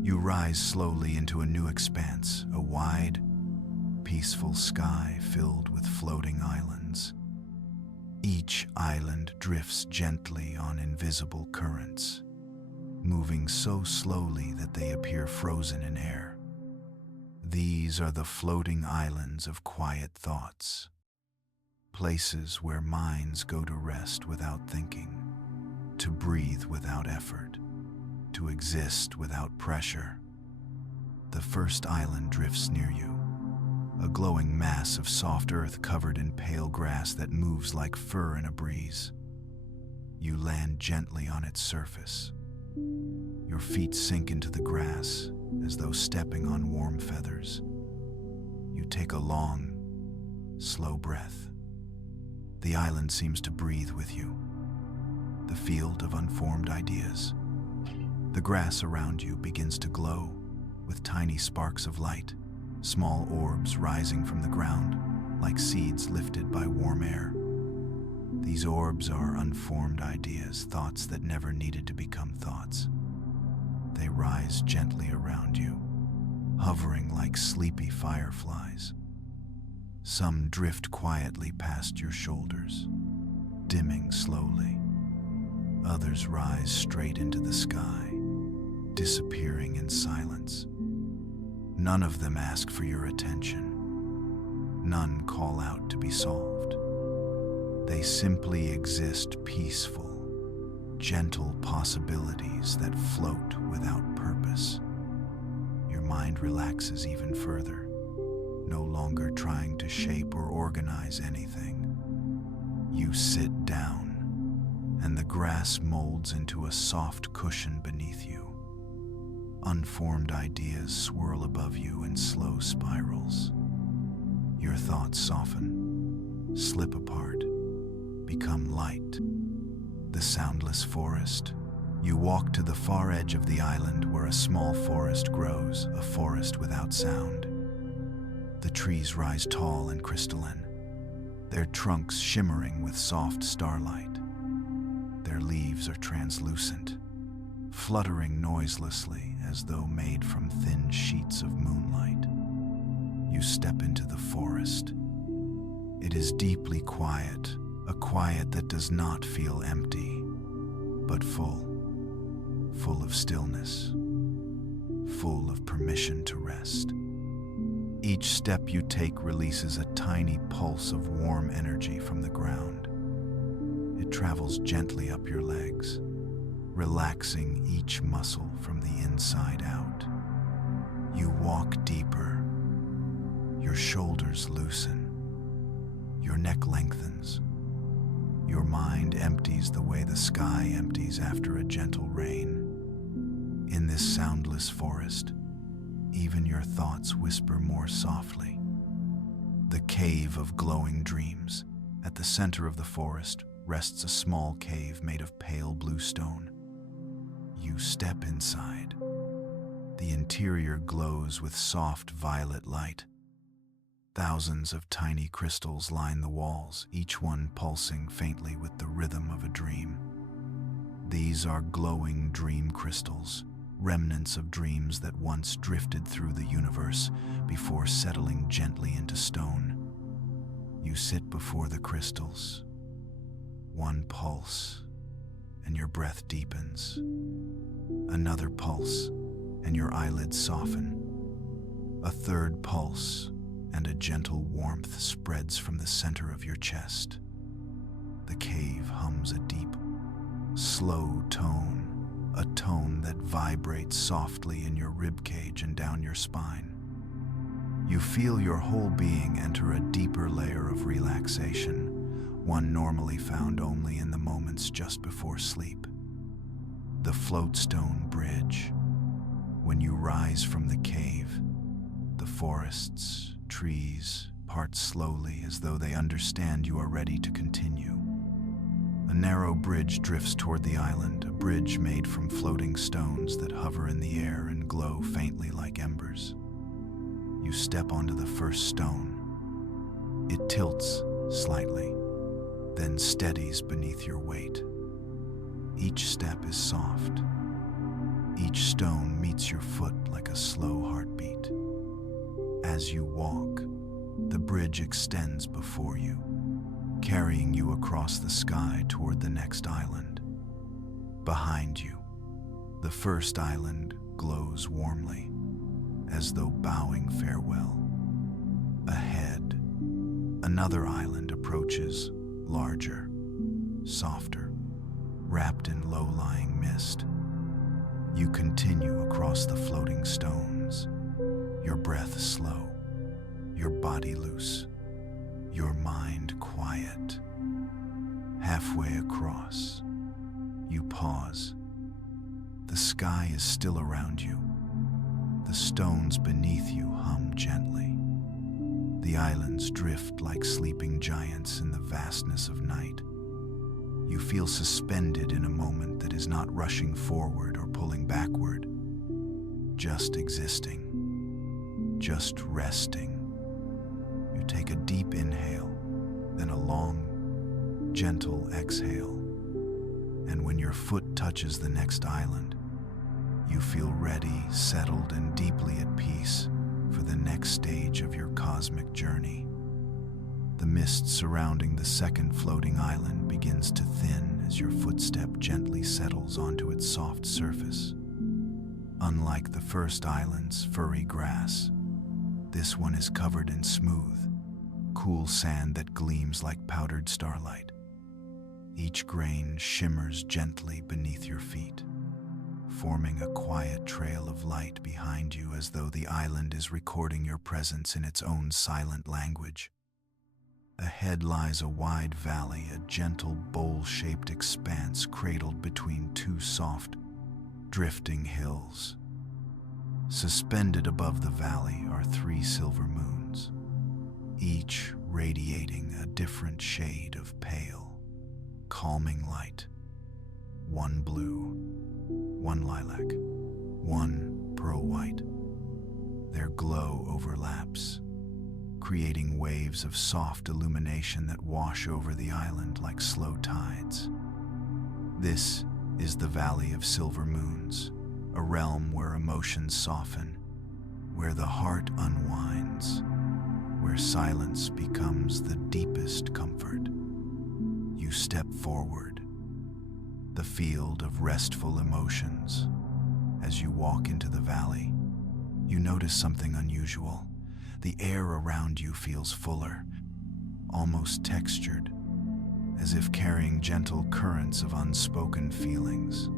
You rise slowly into a new expanse, a wide, peaceful sky filled with floating islands. Each island drifts gently on invisible currents, moving so slowly that they appear frozen in air. These are the floating islands of quiet thoughts, places where minds go to rest without thinking, to breathe without effort, to exist without pressure. The first island drifts near you, a glowing mass of soft earth covered in pale grass that moves like fur in a breeze. You land gently on its surface. Your feet sink into the grass as though stepping on warm feathers. You take a long, slow breath. The island seems to breathe with you, the field of unformed ideas. The grass around you begins to glow with tiny sparks of light, small orbs rising from the ground like seeds lifted by warm air. These orbs are unformed ideas, thoughts that never needed to become thoughts. They rise gently around you, hovering like sleepy fireflies. Some drift quietly past your shoulders, dimming slowly. Others rise straight into the sky, disappearing in silence. None of them ask for your attention. None call out to be solved. They simply exist, peaceful, gentle possibilities that float without purpose. Your mind relaxes even further, no longer trying to shape or organize anything. You sit down, and the grass molds into a soft cushion beneath you. Unformed ideas swirl above you in slow spirals. Your thoughts soften, slip apart, become light. The soundless forest. You walk to the far edge of the island where a small forest grows, a forest without sound. The trees rise tall and crystalline, their trunks shimmering with soft starlight. Their leaves are translucent, fluttering noiselessly as though made from thin sheets of moonlight. You step into the forest. It is deeply quiet, a quiet that does not feel empty, but full of stillness, full of permission to rest. Each step you take releases a tiny pulse of warm energy from the ground. It travels gently up your legs, relaxing each muscle from the inside out. You walk deeper. Your shoulders loosen. Your neck lengthens. Your mind empties the way the sky empties after a gentle rain. In this soundless forest, even your thoughts whisper more softly. The cave of glowing dreams. At the center of the forest rests a small cave made of pale blue stone. You step inside. The interior glows with soft violet light. Thousands of tiny crystals line the walls, each one pulsing faintly with the rhythm of a dream. These are glowing dream crystals, remnants of dreams that once drifted through the universe before settling gently into stone. You sit before the crystals. One pulse, and your breath deepens. Another pulse, and your eyelids soften. A third pulse, and a gentle warmth spreads from the center of your chest. The cave hums a deep, slow tone, a tone that vibrates softly in your ribcage and down your spine. You feel your whole being enter a deeper layer of relaxation, one normally found only in the moments just before sleep. The floatstone bridge. When you rise from the cave, the forests, trees part slowly as though they understand you are ready to continue. A narrow bridge drifts toward the island, a bridge made from floating stones that hover in the air and glow faintly like embers. You step onto the first stone. It tilts, slightly, then steadies beneath your weight. Each step is soft. Each stone meets your foot like a slow heartbeat. As you walk, the bridge extends before you, carrying you across the sky toward the next island. Behind you, the first island glows warmly, as though bowing farewell. Ahead, another island approaches, larger, softer, wrapped in low-lying mist. You continue across the floating stones, your breath slow, your body loose, your mind quiet. Halfway across, you pause. The sky is still around you. The stones beneath you hum gently. The islands drift like sleeping giants in the vastness of night. You feel suspended in a moment that is not rushing forward or pulling backward, just existing, just resting. You take a deep inhale, then a long, gentle exhale. And when your foot touches the next island, you feel ready, settled, and deeply at peace for the next stage of your cosmic journey. The mist surrounding the second floating island begins to thin as your footstep gently settles onto its soft surface. Unlike the first island's furry grass, this one is covered in smooth, cool sand that gleams like powdered starlight. Each grain shimmers gently beneath your feet, forming a quiet trail of light behind you as though the island is recording your presence in its own silent language. Ahead lies a wide valley, a gentle bowl-shaped expanse cradled between two soft, drifting hills. Suspended above the valley are 3 silver moons, each radiating a different shade of pale, calming light. One blue, one lilac, one pearl white. Their glow overlaps, creating waves of soft illumination that wash over the island like slow tides. This is the Valley of Silver Moons, a realm where emotions soften, where the heart unwinds, where silence becomes the deepest comfort. You step forward, the field of restful emotions. As you walk into the valley, you notice something unusual. The air around you feels fuller, almost textured, as if carrying gentle currents of unspoken feelings.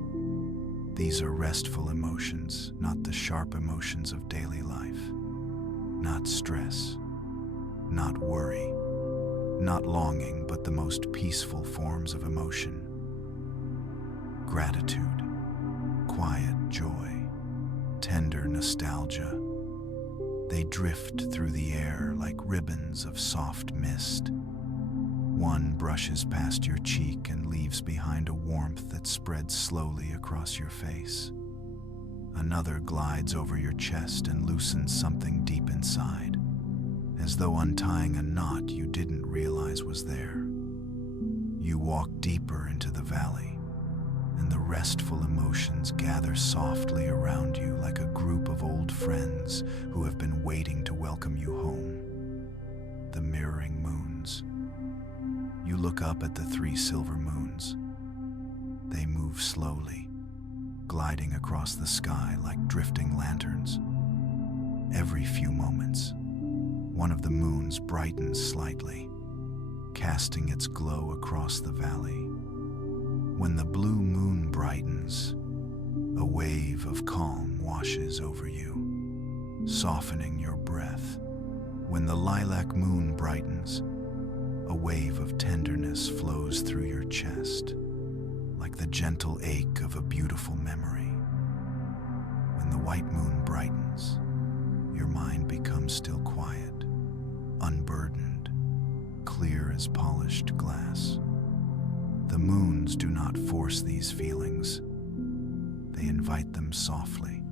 These are restful emotions, not the sharp emotions of daily life. Not stress, not worry, not longing, but the most peaceful forms of emotion. Gratitude, quiet joy, tender nostalgia. They drift through the air like ribbons of soft mist. One brushes past your cheek and leaves behind a warmth that spreads slowly across your face. Another glides over your chest and loosens something deep inside, as though untying a knot you didn't realize was there. You walk deeper into the valley, and the restful emotions gather softly around you like a group of old friends who have been waiting to welcome you home. The mirroring moons. You look up at the 3 silver moons. They move slowly, gliding across the sky like drifting lanterns. Every few moments, one of the moons brightens slightly, casting its glow across the valley. When the blue moon brightens, a wave of calm washes over you, softening your breath. When the lilac moon brightens, a wave of tenderness flows through your chest, like the gentle ache of a beautiful memory. When the white moon brightens, your mind becomes still quiet, unburdened, clear as polished glass. The moons do not force these feelings. They invite them softly,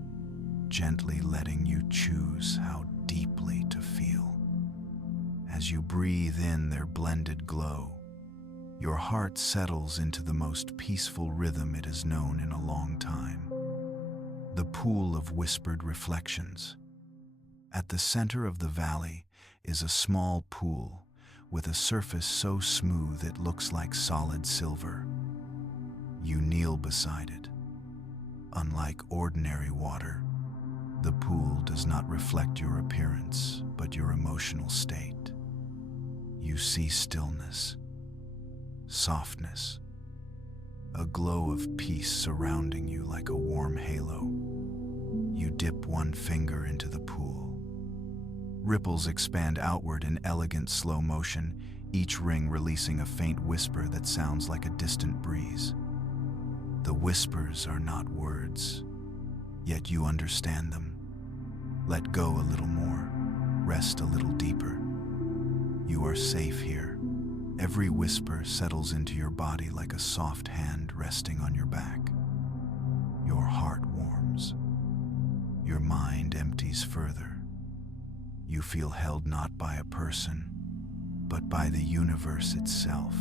gently letting you choose how deeply to feel. As As you breathe in their blended glow, your heart settles into the most peaceful rhythm it has known in a long time. The pool of whispered reflections. At the center of the valley is a small pool with a surface so smooth it looks like solid silver. You kneel beside it. Unlike ordinary water, the pool does not reflect your appearance, but your emotional state. You see stillness, softness, a glow of peace surrounding you like a warm halo. You dip one finger into the pool. Ripples expand outward in elegant slow motion, each ring releasing a faint whisper that sounds like a distant breeze. The whispers are not words, yet you understand them. Let go a little more, rest a little deeper. You are safe here. Every whisper settles into your body like a soft hand resting on your back. Your heart warms. Your mind empties further. You feel held not by a person, but by the universe itself.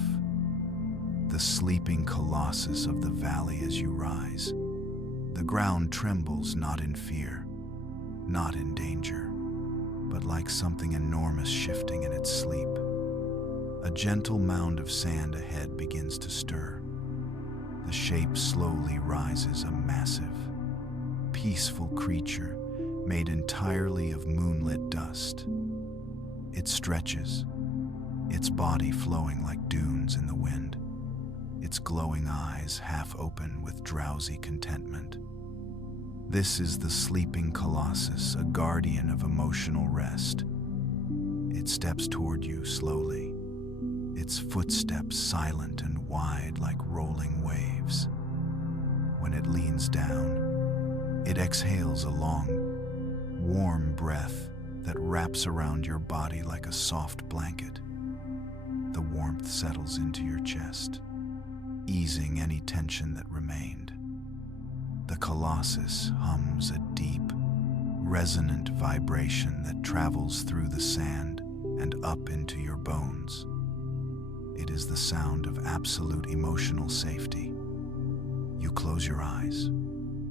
The sleeping colossus of the valley as you rise. The ground trembles not in fear, not in danger, but like something enormous shifting in its sleep. A gentle mound of sand ahead begins to stir. The shape slowly rises, a massive, peaceful creature made entirely of moonlit dust. It stretches, its body flowing like dunes in the wind, its glowing eyes half open with drowsy contentment. This is the sleeping colossus, a guardian of emotional rest. It steps toward you slowly, its footsteps silent and wide like rolling waves. When it leans down, it exhales a long, warm breath that wraps around your body like a soft blanket. The warmth settles into your chest, easing any tension that remained. The colossus hums a deep, resonant vibration that travels through the sand and up into your bones. It is the sound of absolute emotional safety. You close your eyes,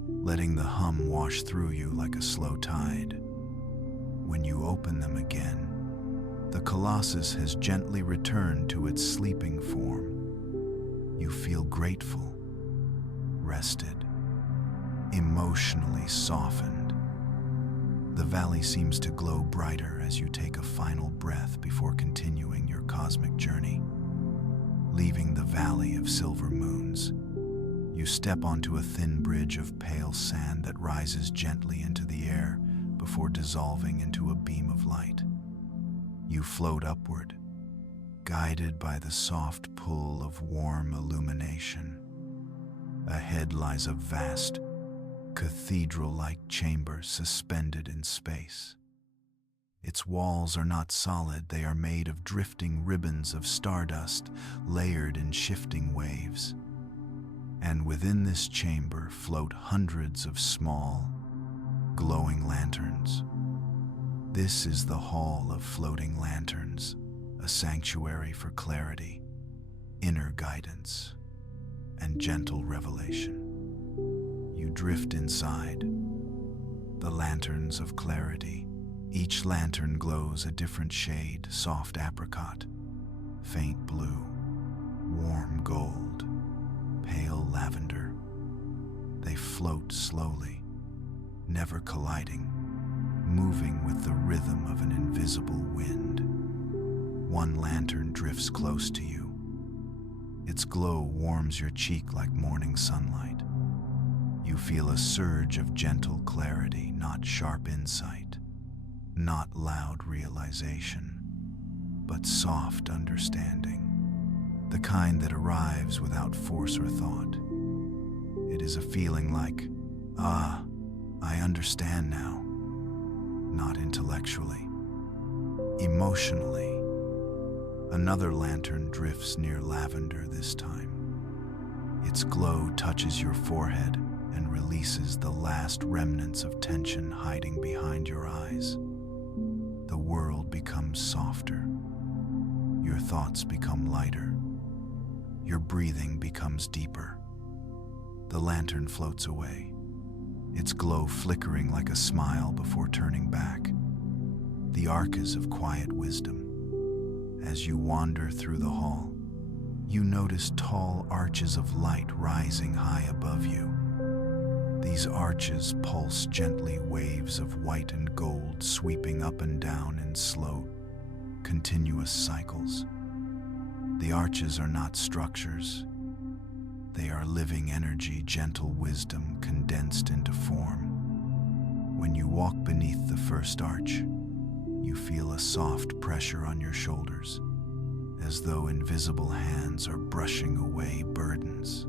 letting the hum wash through you like a slow tide. When you open them again, the colossus has gently returned to its sleeping form. You feel grateful, rested, emotionally softened. The valley seems to glow brighter as you take a final breath before continuing your cosmic journey. Leaving the valley of silver moons, you step onto a thin bridge of pale sand that rises gently into the air before dissolving into a beam of light. You float upward, guided by the soft pull of warm illumination. Ahead lies a vast, cathedral-like chamber suspended in space. Its walls are not solid, they are made of drifting ribbons of stardust layered in shifting waves. And within this chamber float hundreds of small, glowing lanterns. This is the Hall of Floating Lanterns, a sanctuary for clarity, inner guidance, and gentle revelation. You drift inside. The lanterns of clarity. Each lantern glows a different shade: soft apricot, faint blue, warm gold, pale lavender. They float slowly, never colliding, moving with the rhythm of an invisible wind. One lantern drifts close to you. Its glow warms your cheek like morning sunlight. You feel a surge of gentle clarity, not sharp insight, not loud realization, but soft understanding, the kind that arrives without force or thought. It is a feeling like, I understand now, not intellectually, emotionally. Another lantern drifts near lavender this time. Its glow touches your forehead and releases the last remnants of tension hiding behind your eyes. The world becomes softer, Your thoughts become lighter. Your breathing becomes deeper. The lantern floats away, its glow flickering like a smile before turning back. The arc is of quiet wisdom. As you wander through the hall, you notice tall arches of light rising high above you. These arches pulse gently, waves of white and gold sweeping up and down in slow, continuous cycles. The arches are not structures. They are living energy, gentle wisdom condensed into form. When you walk beneath the first arch, you feel a soft pressure on your shoulders, as though invisible hands are brushing away burdens.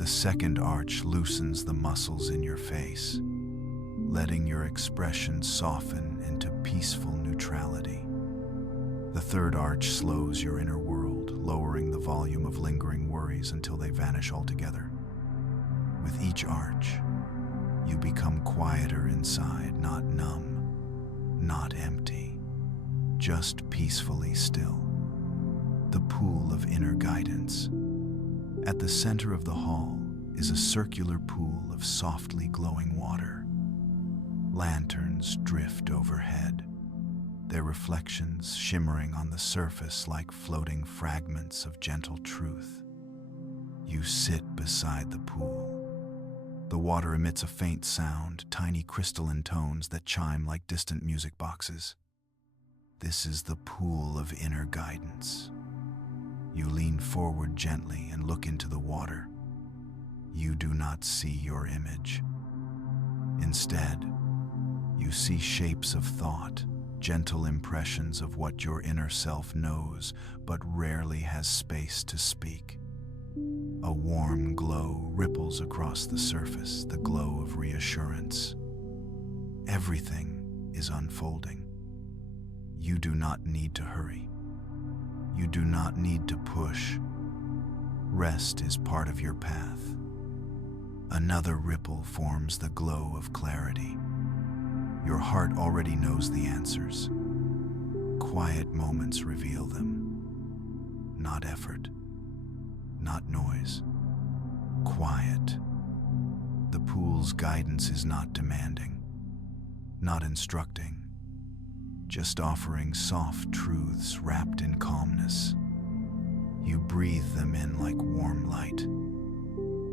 The second arch loosens the muscles in your face, letting your expression soften into peaceful neutrality. The third arch slows your inner world, lowering the volume of lingering worries until they vanish altogether. With each arch, you become quieter inside, not numb, not empty, just peacefully still. The pool of inner guidance. At the center of the hall is a circular pool of softly glowing water. Lanterns drift overhead, their reflections shimmering on the surface like floating fragments of gentle truth. You sit beside the pool. The water emits a faint sound, tiny crystalline tones that chime like distant music boxes. This is the pool of inner guidance. You lean forward gently and look into the water. You do not see your image. Instead, you see shapes of thought, gentle impressions of what your inner self knows but rarely has space to speak. A warm glow ripples across the surface, the glow of reassurance. Everything is unfolding. You do not need to hurry. You do not need to push. Rest is part of your path. Another ripple forms the glow of clarity. Your heart already knows the answers. Quiet moments reveal them. Not effort, not noise. Quiet. The pool's guidance is not demanding, not instructing, just offering soft truths wrapped in calmness. You breathe them in like warm light.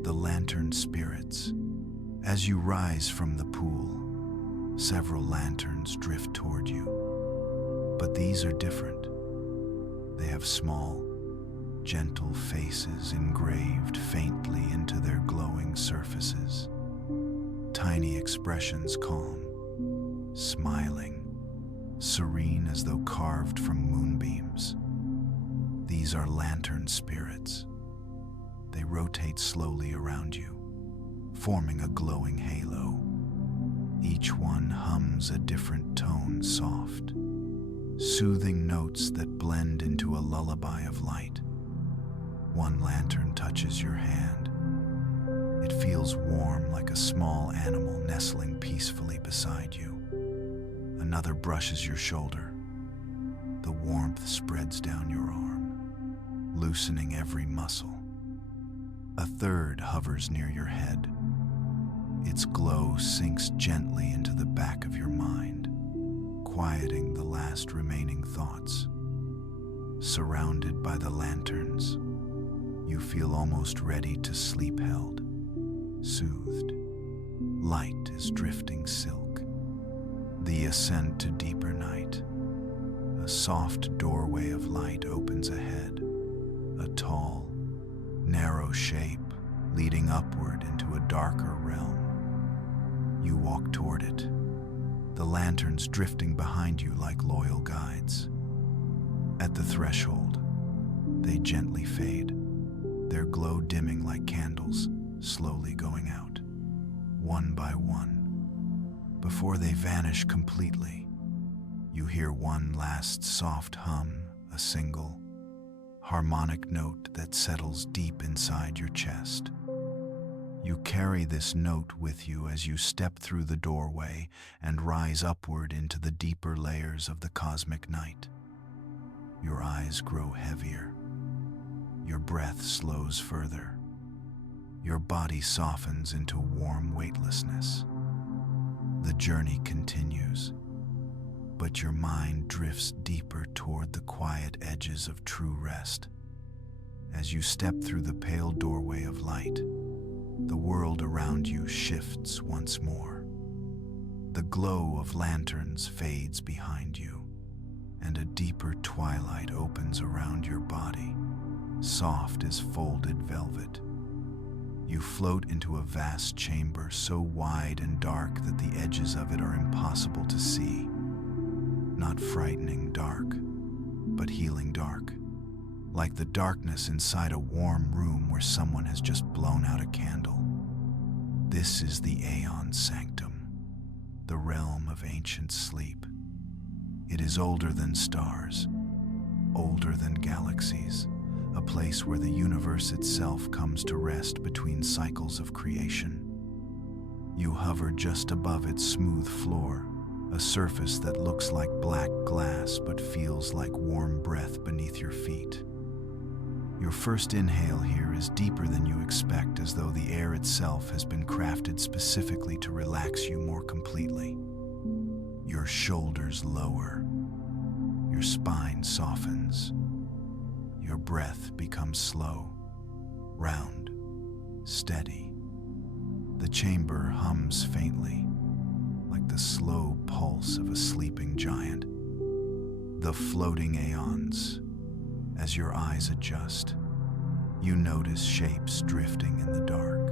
The lantern spirits. As you rise from the pool, several lanterns drift toward you. But these are different. They have small, gentle faces engraved faintly into their glowing surfaces. Tiny expressions calm, smiling, serene as though carved from moonbeams. These are lantern spirits. They rotate slowly around you, forming a glowing halo. Each one hums a different tone, soft, soothing notes that blend into a lullaby of light. One lantern touches your hand. It feels warm like a small animal nestling peacefully beside you. Another brushes your shoulder. The warmth spreads down your arm, loosening every muscle. A third hovers near your head. Its glow sinks gently into the back of your mind, quieting the last remaining thoughts. Surrounded by the lanterns, you feel almost ready to sleep, held, soothed. Light is drifting silk. The ascent to deeper night. A soft doorway of light opens ahead, a tall, narrow shape leading upward into a darker realm. You walk toward it, the lanterns drifting behind you like loyal guides. At the threshold, they gently fade, their glow dimming like candles, slowly going out, one by one. Before they vanish completely, you hear one last soft hum, a single, harmonic note that settles deep inside your chest. You carry this note with you as you step through the doorway and rise upward into the deeper layers of the cosmic night. Your eyes grow heavier. Your breath slows further. Your body softens into warm weightlessness. The journey continues, but your mind drifts deeper toward the quiet edges of true rest. As you step through the pale doorway of light, the world around you shifts once more. The glow of lanterns fades behind you, and a deeper twilight opens around your body, soft as folded velvet. You float into a vast chamber so wide and dark that the edges of it are impossible to see. Not frightening dark, but healing dark, like the darkness inside a warm room where someone has just blown out a candle. This is the Aeon Sanctum, the realm of ancient sleep. It is older than stars, older than galaxies, a place where the universe itself comes to rest between cycles of creation. You hover just above its smooth floor, a surface that looks like black glass but feels like warm breath beneath your feet. Your first inhale here is deeper than you expect, as though the air itself has been crafted specifically to relax you more completely. Your shoulders lower. Your spine softens. Your breath becomes slow, round, steady. The chamber hums faintly, like the slow pulse of a sleeping giant. The floating aeons. As your eyes adjust, you notice shapes drifting in the dark.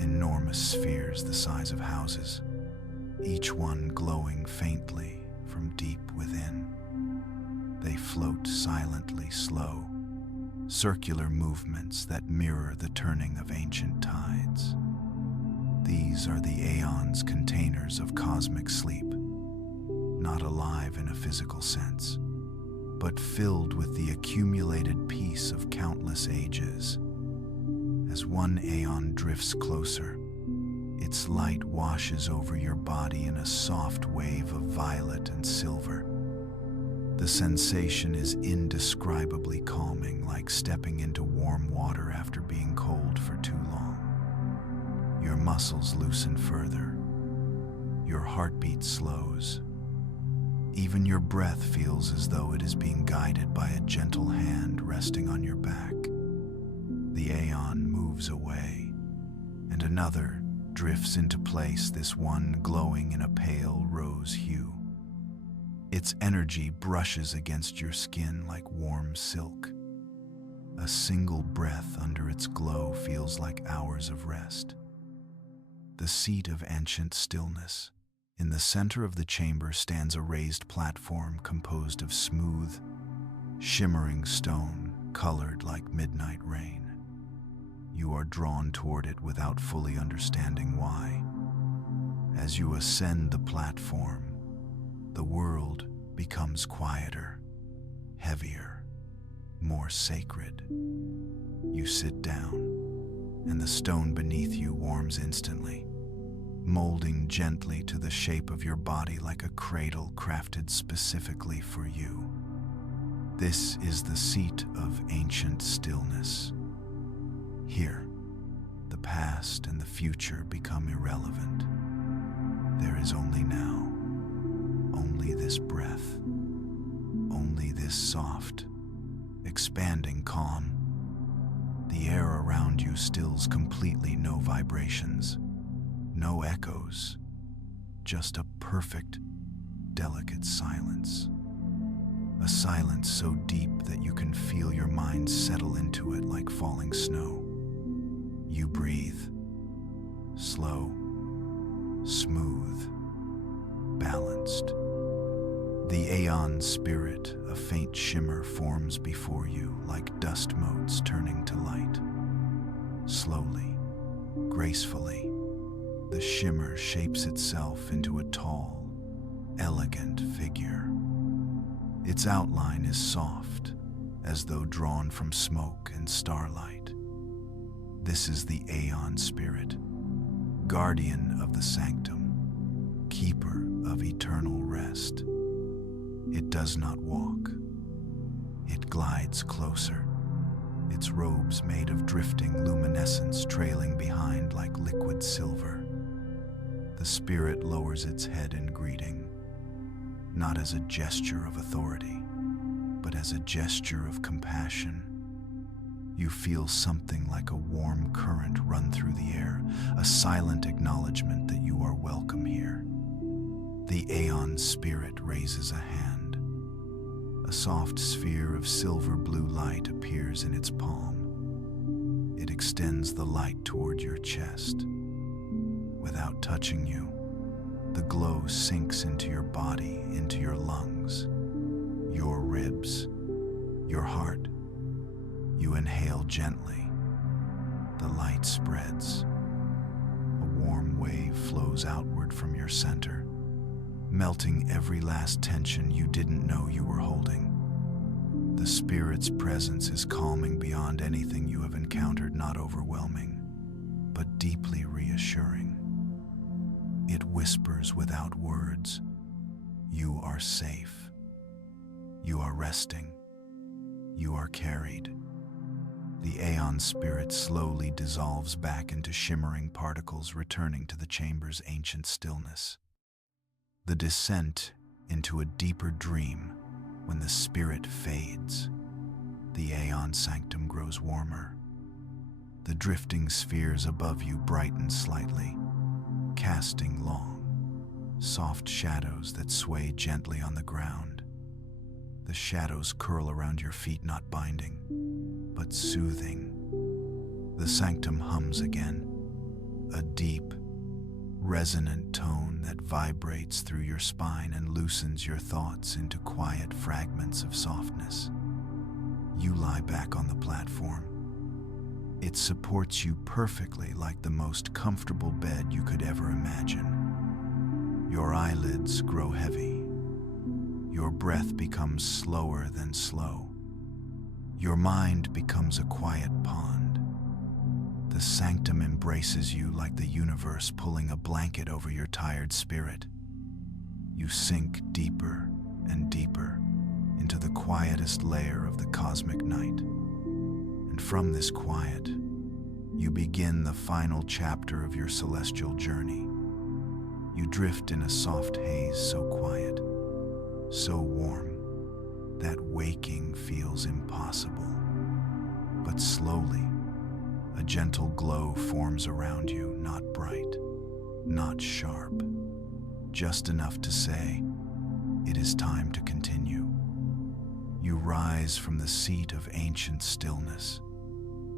Enormous spheres the size of houses, each one glowing faintly from deep within. They float silently slow, circular movements that mirror the turning of ancient tides. These are the aeons containers of cosmic sleep, not alive in a physical sense, but filled with the accumulated peace of countless ages. As one aeon drifts closer, its light washes over your body in a soft wave of violet and silver. The sensation is indescribably calming, like stepping into warm water after being cold for too long. Your muscles loosen further. Your heartbeat slows. Even your breath feels as though it is being guided by a gentle hand resting on your back. The aeon moves away, and another drifts into place, this one glowing in a pale rose hue. Its energy brushes against your skin like warm silk. A single breath under its glow feels like hours of rest. The seat of ancient stillness. In the center of the chamber stands a raised platform composed of smooth, shimmering stone colored like midnight rain. You are drawn toward it without fully understanding why. As you ascend the platform, the world becomes quieter, heavier, more sacred. You sit down, and the stone beneath you warms instantly, molding gently to the shape of your body like a cradle crafted specifically for you. This is the seat of ancient stillness. Here, the past and the future become irrelevant. There is only now, only this breath, only this soft, expanding calm. The air around you stills completely, no vibrations, no echoes, just a perfect, delicate silence. A silence so deep that you can feel your mind settle into it like falling snow. You breathe, slow, smooth, balanced. The Aeon spirit, a faint shimmer, forms before you like dust motes turning to light. Slowly, gracefully, the shimmer shapes itself into a tall, elegant figure. Its outline is soft, as though drawn from smoke and starlight. This is the Aeon spirit, guardian of the sanctum, keeper of eternal rest. It does not walk, It glides closer, its robes made of drifting luminescence trailing behind like liquid silver. The spirit lowers its head in greeting, not as a gesture of authority, but as a gesture of compassion. You feel something like a warm current run through the air, a silent acknowledgement that you are welcome here. The Aeon spirit raises a hand. A soft sphere of silver-blue light appears in its palm. It extends the light toward your chest. Without touching you, the glow sinks into your body, into your lungs, your ribs, your heart. You inhale gently. The light spreads. A warm wave flows outward from your center, melting every last tension you didn't know you were holding. The spirit's presence is calming beyond anything you have encountered, not overwhelming, but deeply reassuring. It whispers without words, "You are safe. You are resting. You are carried." The Aeon spirit slowly dissolves back into shimmering particles, returning to the chamber's ancient stillness. The descent into a deeper dream. When the spirit fades, the Aeon sanctum grows warmer. The drifting spheres above you brighten slightly, casting long, soft shadows that sway gently on the ground. The shadows curl around your feet, not binding, but soothing. The sanctum hums again, a deep, resonant tone that vibrates through your spine and loosens your thoughts into quiet fragments of softness. You lie back on the platform. It supports you perfectly, like the most comfortable bed you could ever imagine. Your eyelids grow heavy. Your breath becomes slower than slow. Your mind becomes a quiet pond. The sanctum embraces you like the universe pulling a blanket over your tired spirit. You sink deeper and deeper into the quietest layer of the cosmic night. And from this quiet, you begin the final chapter of your celestial journey. You drift in a soft haze so quiet, so warm, that waking feels impossible. But slowly, a gentle glow forms around you, not bright, not sharp, just enough to say, "It is time to continue." You rise from the seat of ancient stillness,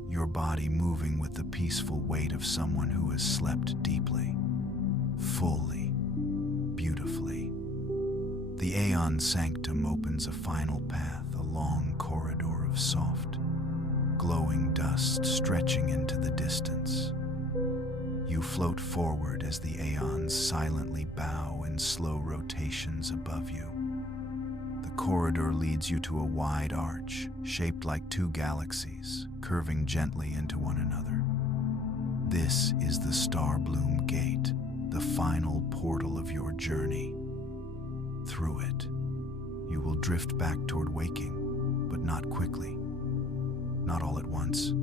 your body moving with the peaceful weight of someone who has slept deeply, fully, beautifully. The Aeon sanctum opens a final path, a long corridor of soft, glowing dust stretching into the distance. You float forward as the Aeons silently bow in slow rotations above you. The corridor leads you to a wide arch, shaped like two galaxies, curving gently into one another. This is the Starbloom Gate, the final portal of your journey. Through it, you will drift back toward waking, but not quickly. Not all at once.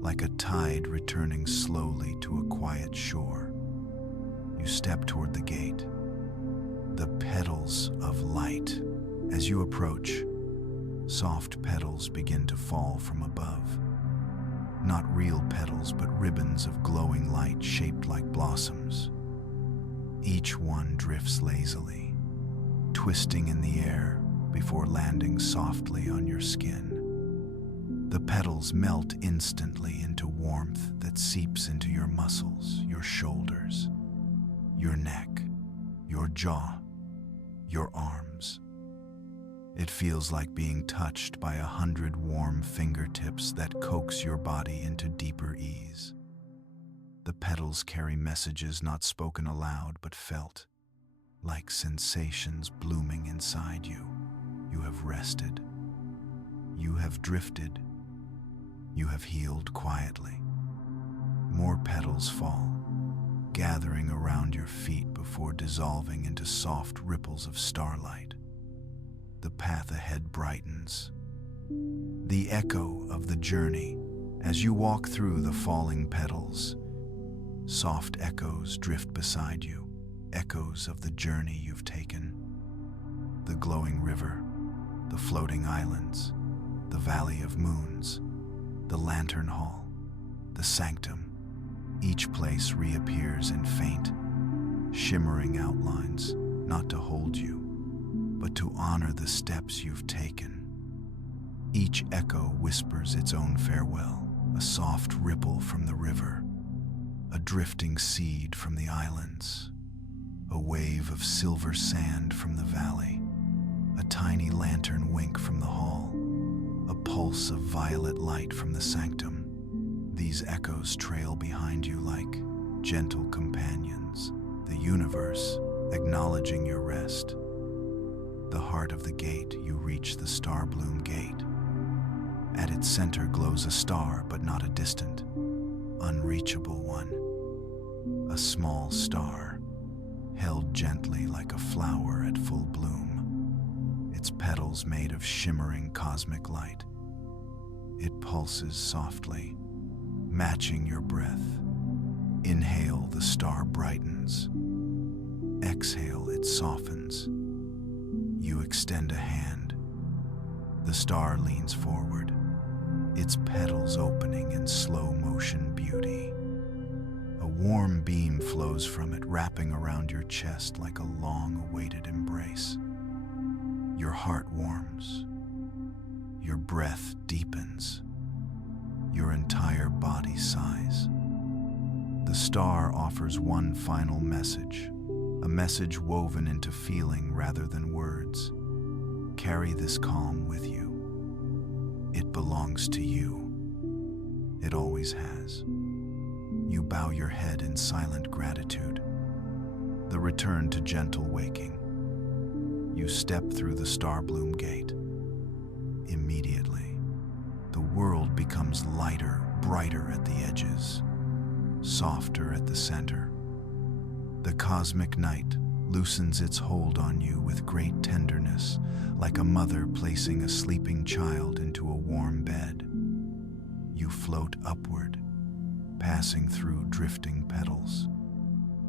Like a tide returning slowly to a quiet shore, you step toward the gate. The petals of light. As you approach, soft petals begin to fall from above. Not real petals, but ribbons of glowing light shaped like blossoms. Each one drifts lazily, twisting in the air before landing softly on your skin. The petals melt instantly into warmth that seeps into your muscles, your shoulders, your neck, your jaw, your arms. It feels like being touched by 100 warm fingertips that coax your body into deeper ease. The petals carry messages not spoken aloud but felt, like sensations blooming inside you. You have rested. You have drifted. You have healed quietly. More petals fall, gathering around your feet before dissolving into soft ripples of starlight. The path ahead brightens, The echo of the journey as you walk through the falling petals. Soft echoes drift beside you, echoes of the journey you've taken. The glowing river, the floating islands, the valley of moons, the lantern hall, the sanctum. Each place reappears in faint, shimmering outlines, not to hold you, but to honor the steps you've taken. Each echo whispers its own farewell, a soft ripple from the river, a drifting seed from the islands, a wave of silver sand from the valley, a tiny lantern wink from the hall, a pulse of violet light from the sanctum. These echoes trail behind you like gentle companions, the universe acknowledging your rest. The heart of the gate, you reach the star-bloom gate. At its center glows a star, but not a distant, unreachable one. A small star, held gently like a flower at full bloom, its petals made of shimmering cosmic light. It pulses softly, matching your breath. Inhale, the star brightens. Exhale, it softens. You extend a hand. The star leans forward, its petals opening in slow motion beauty. A warm beam flows from it, wrapping around your chest like a long-awaited embrace. Your heart warms. Your breath deepens. Your entire body sighs. The star offers one final message, a message woven into feeling rather than words. Carry this calm with you. It belongs to you. It always has. You bow your head in silent gratitude. The return to gentle waking. You step through the star-bloom gate. Immediately, the world becomes lighter, brighter at the edges, softer at the center. The cosmic night loosens its hold on you with great tenderness, like a mother placing a sleeping child into a warm bed. You float upward, passing through drifting petals,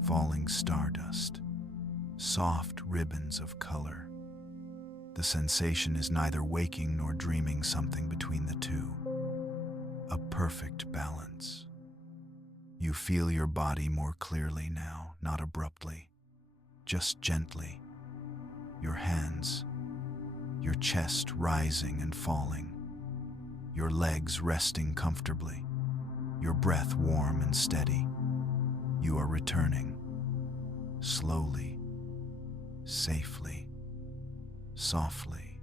falling stardust, soft ribbons of color. The sensation is neither waking nor dreaming, something between the two. A perfect balance. You feel your body more clearly now, not abruptly, just gently. Your hands, your chest rising and falling, your legs resting comfortably, your breath warm and steady. You are returning, slowly, safely, softly.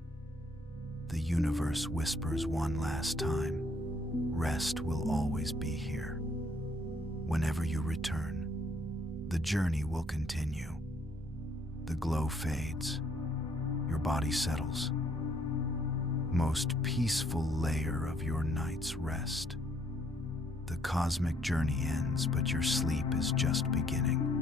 The universe whispers one last time, rest will always be here. Whenever you return, the journey will continue. The glow fades, your body settles. Most peaceful layer of your night's rest. The cosmic journey ends, but your sleep is just beginning.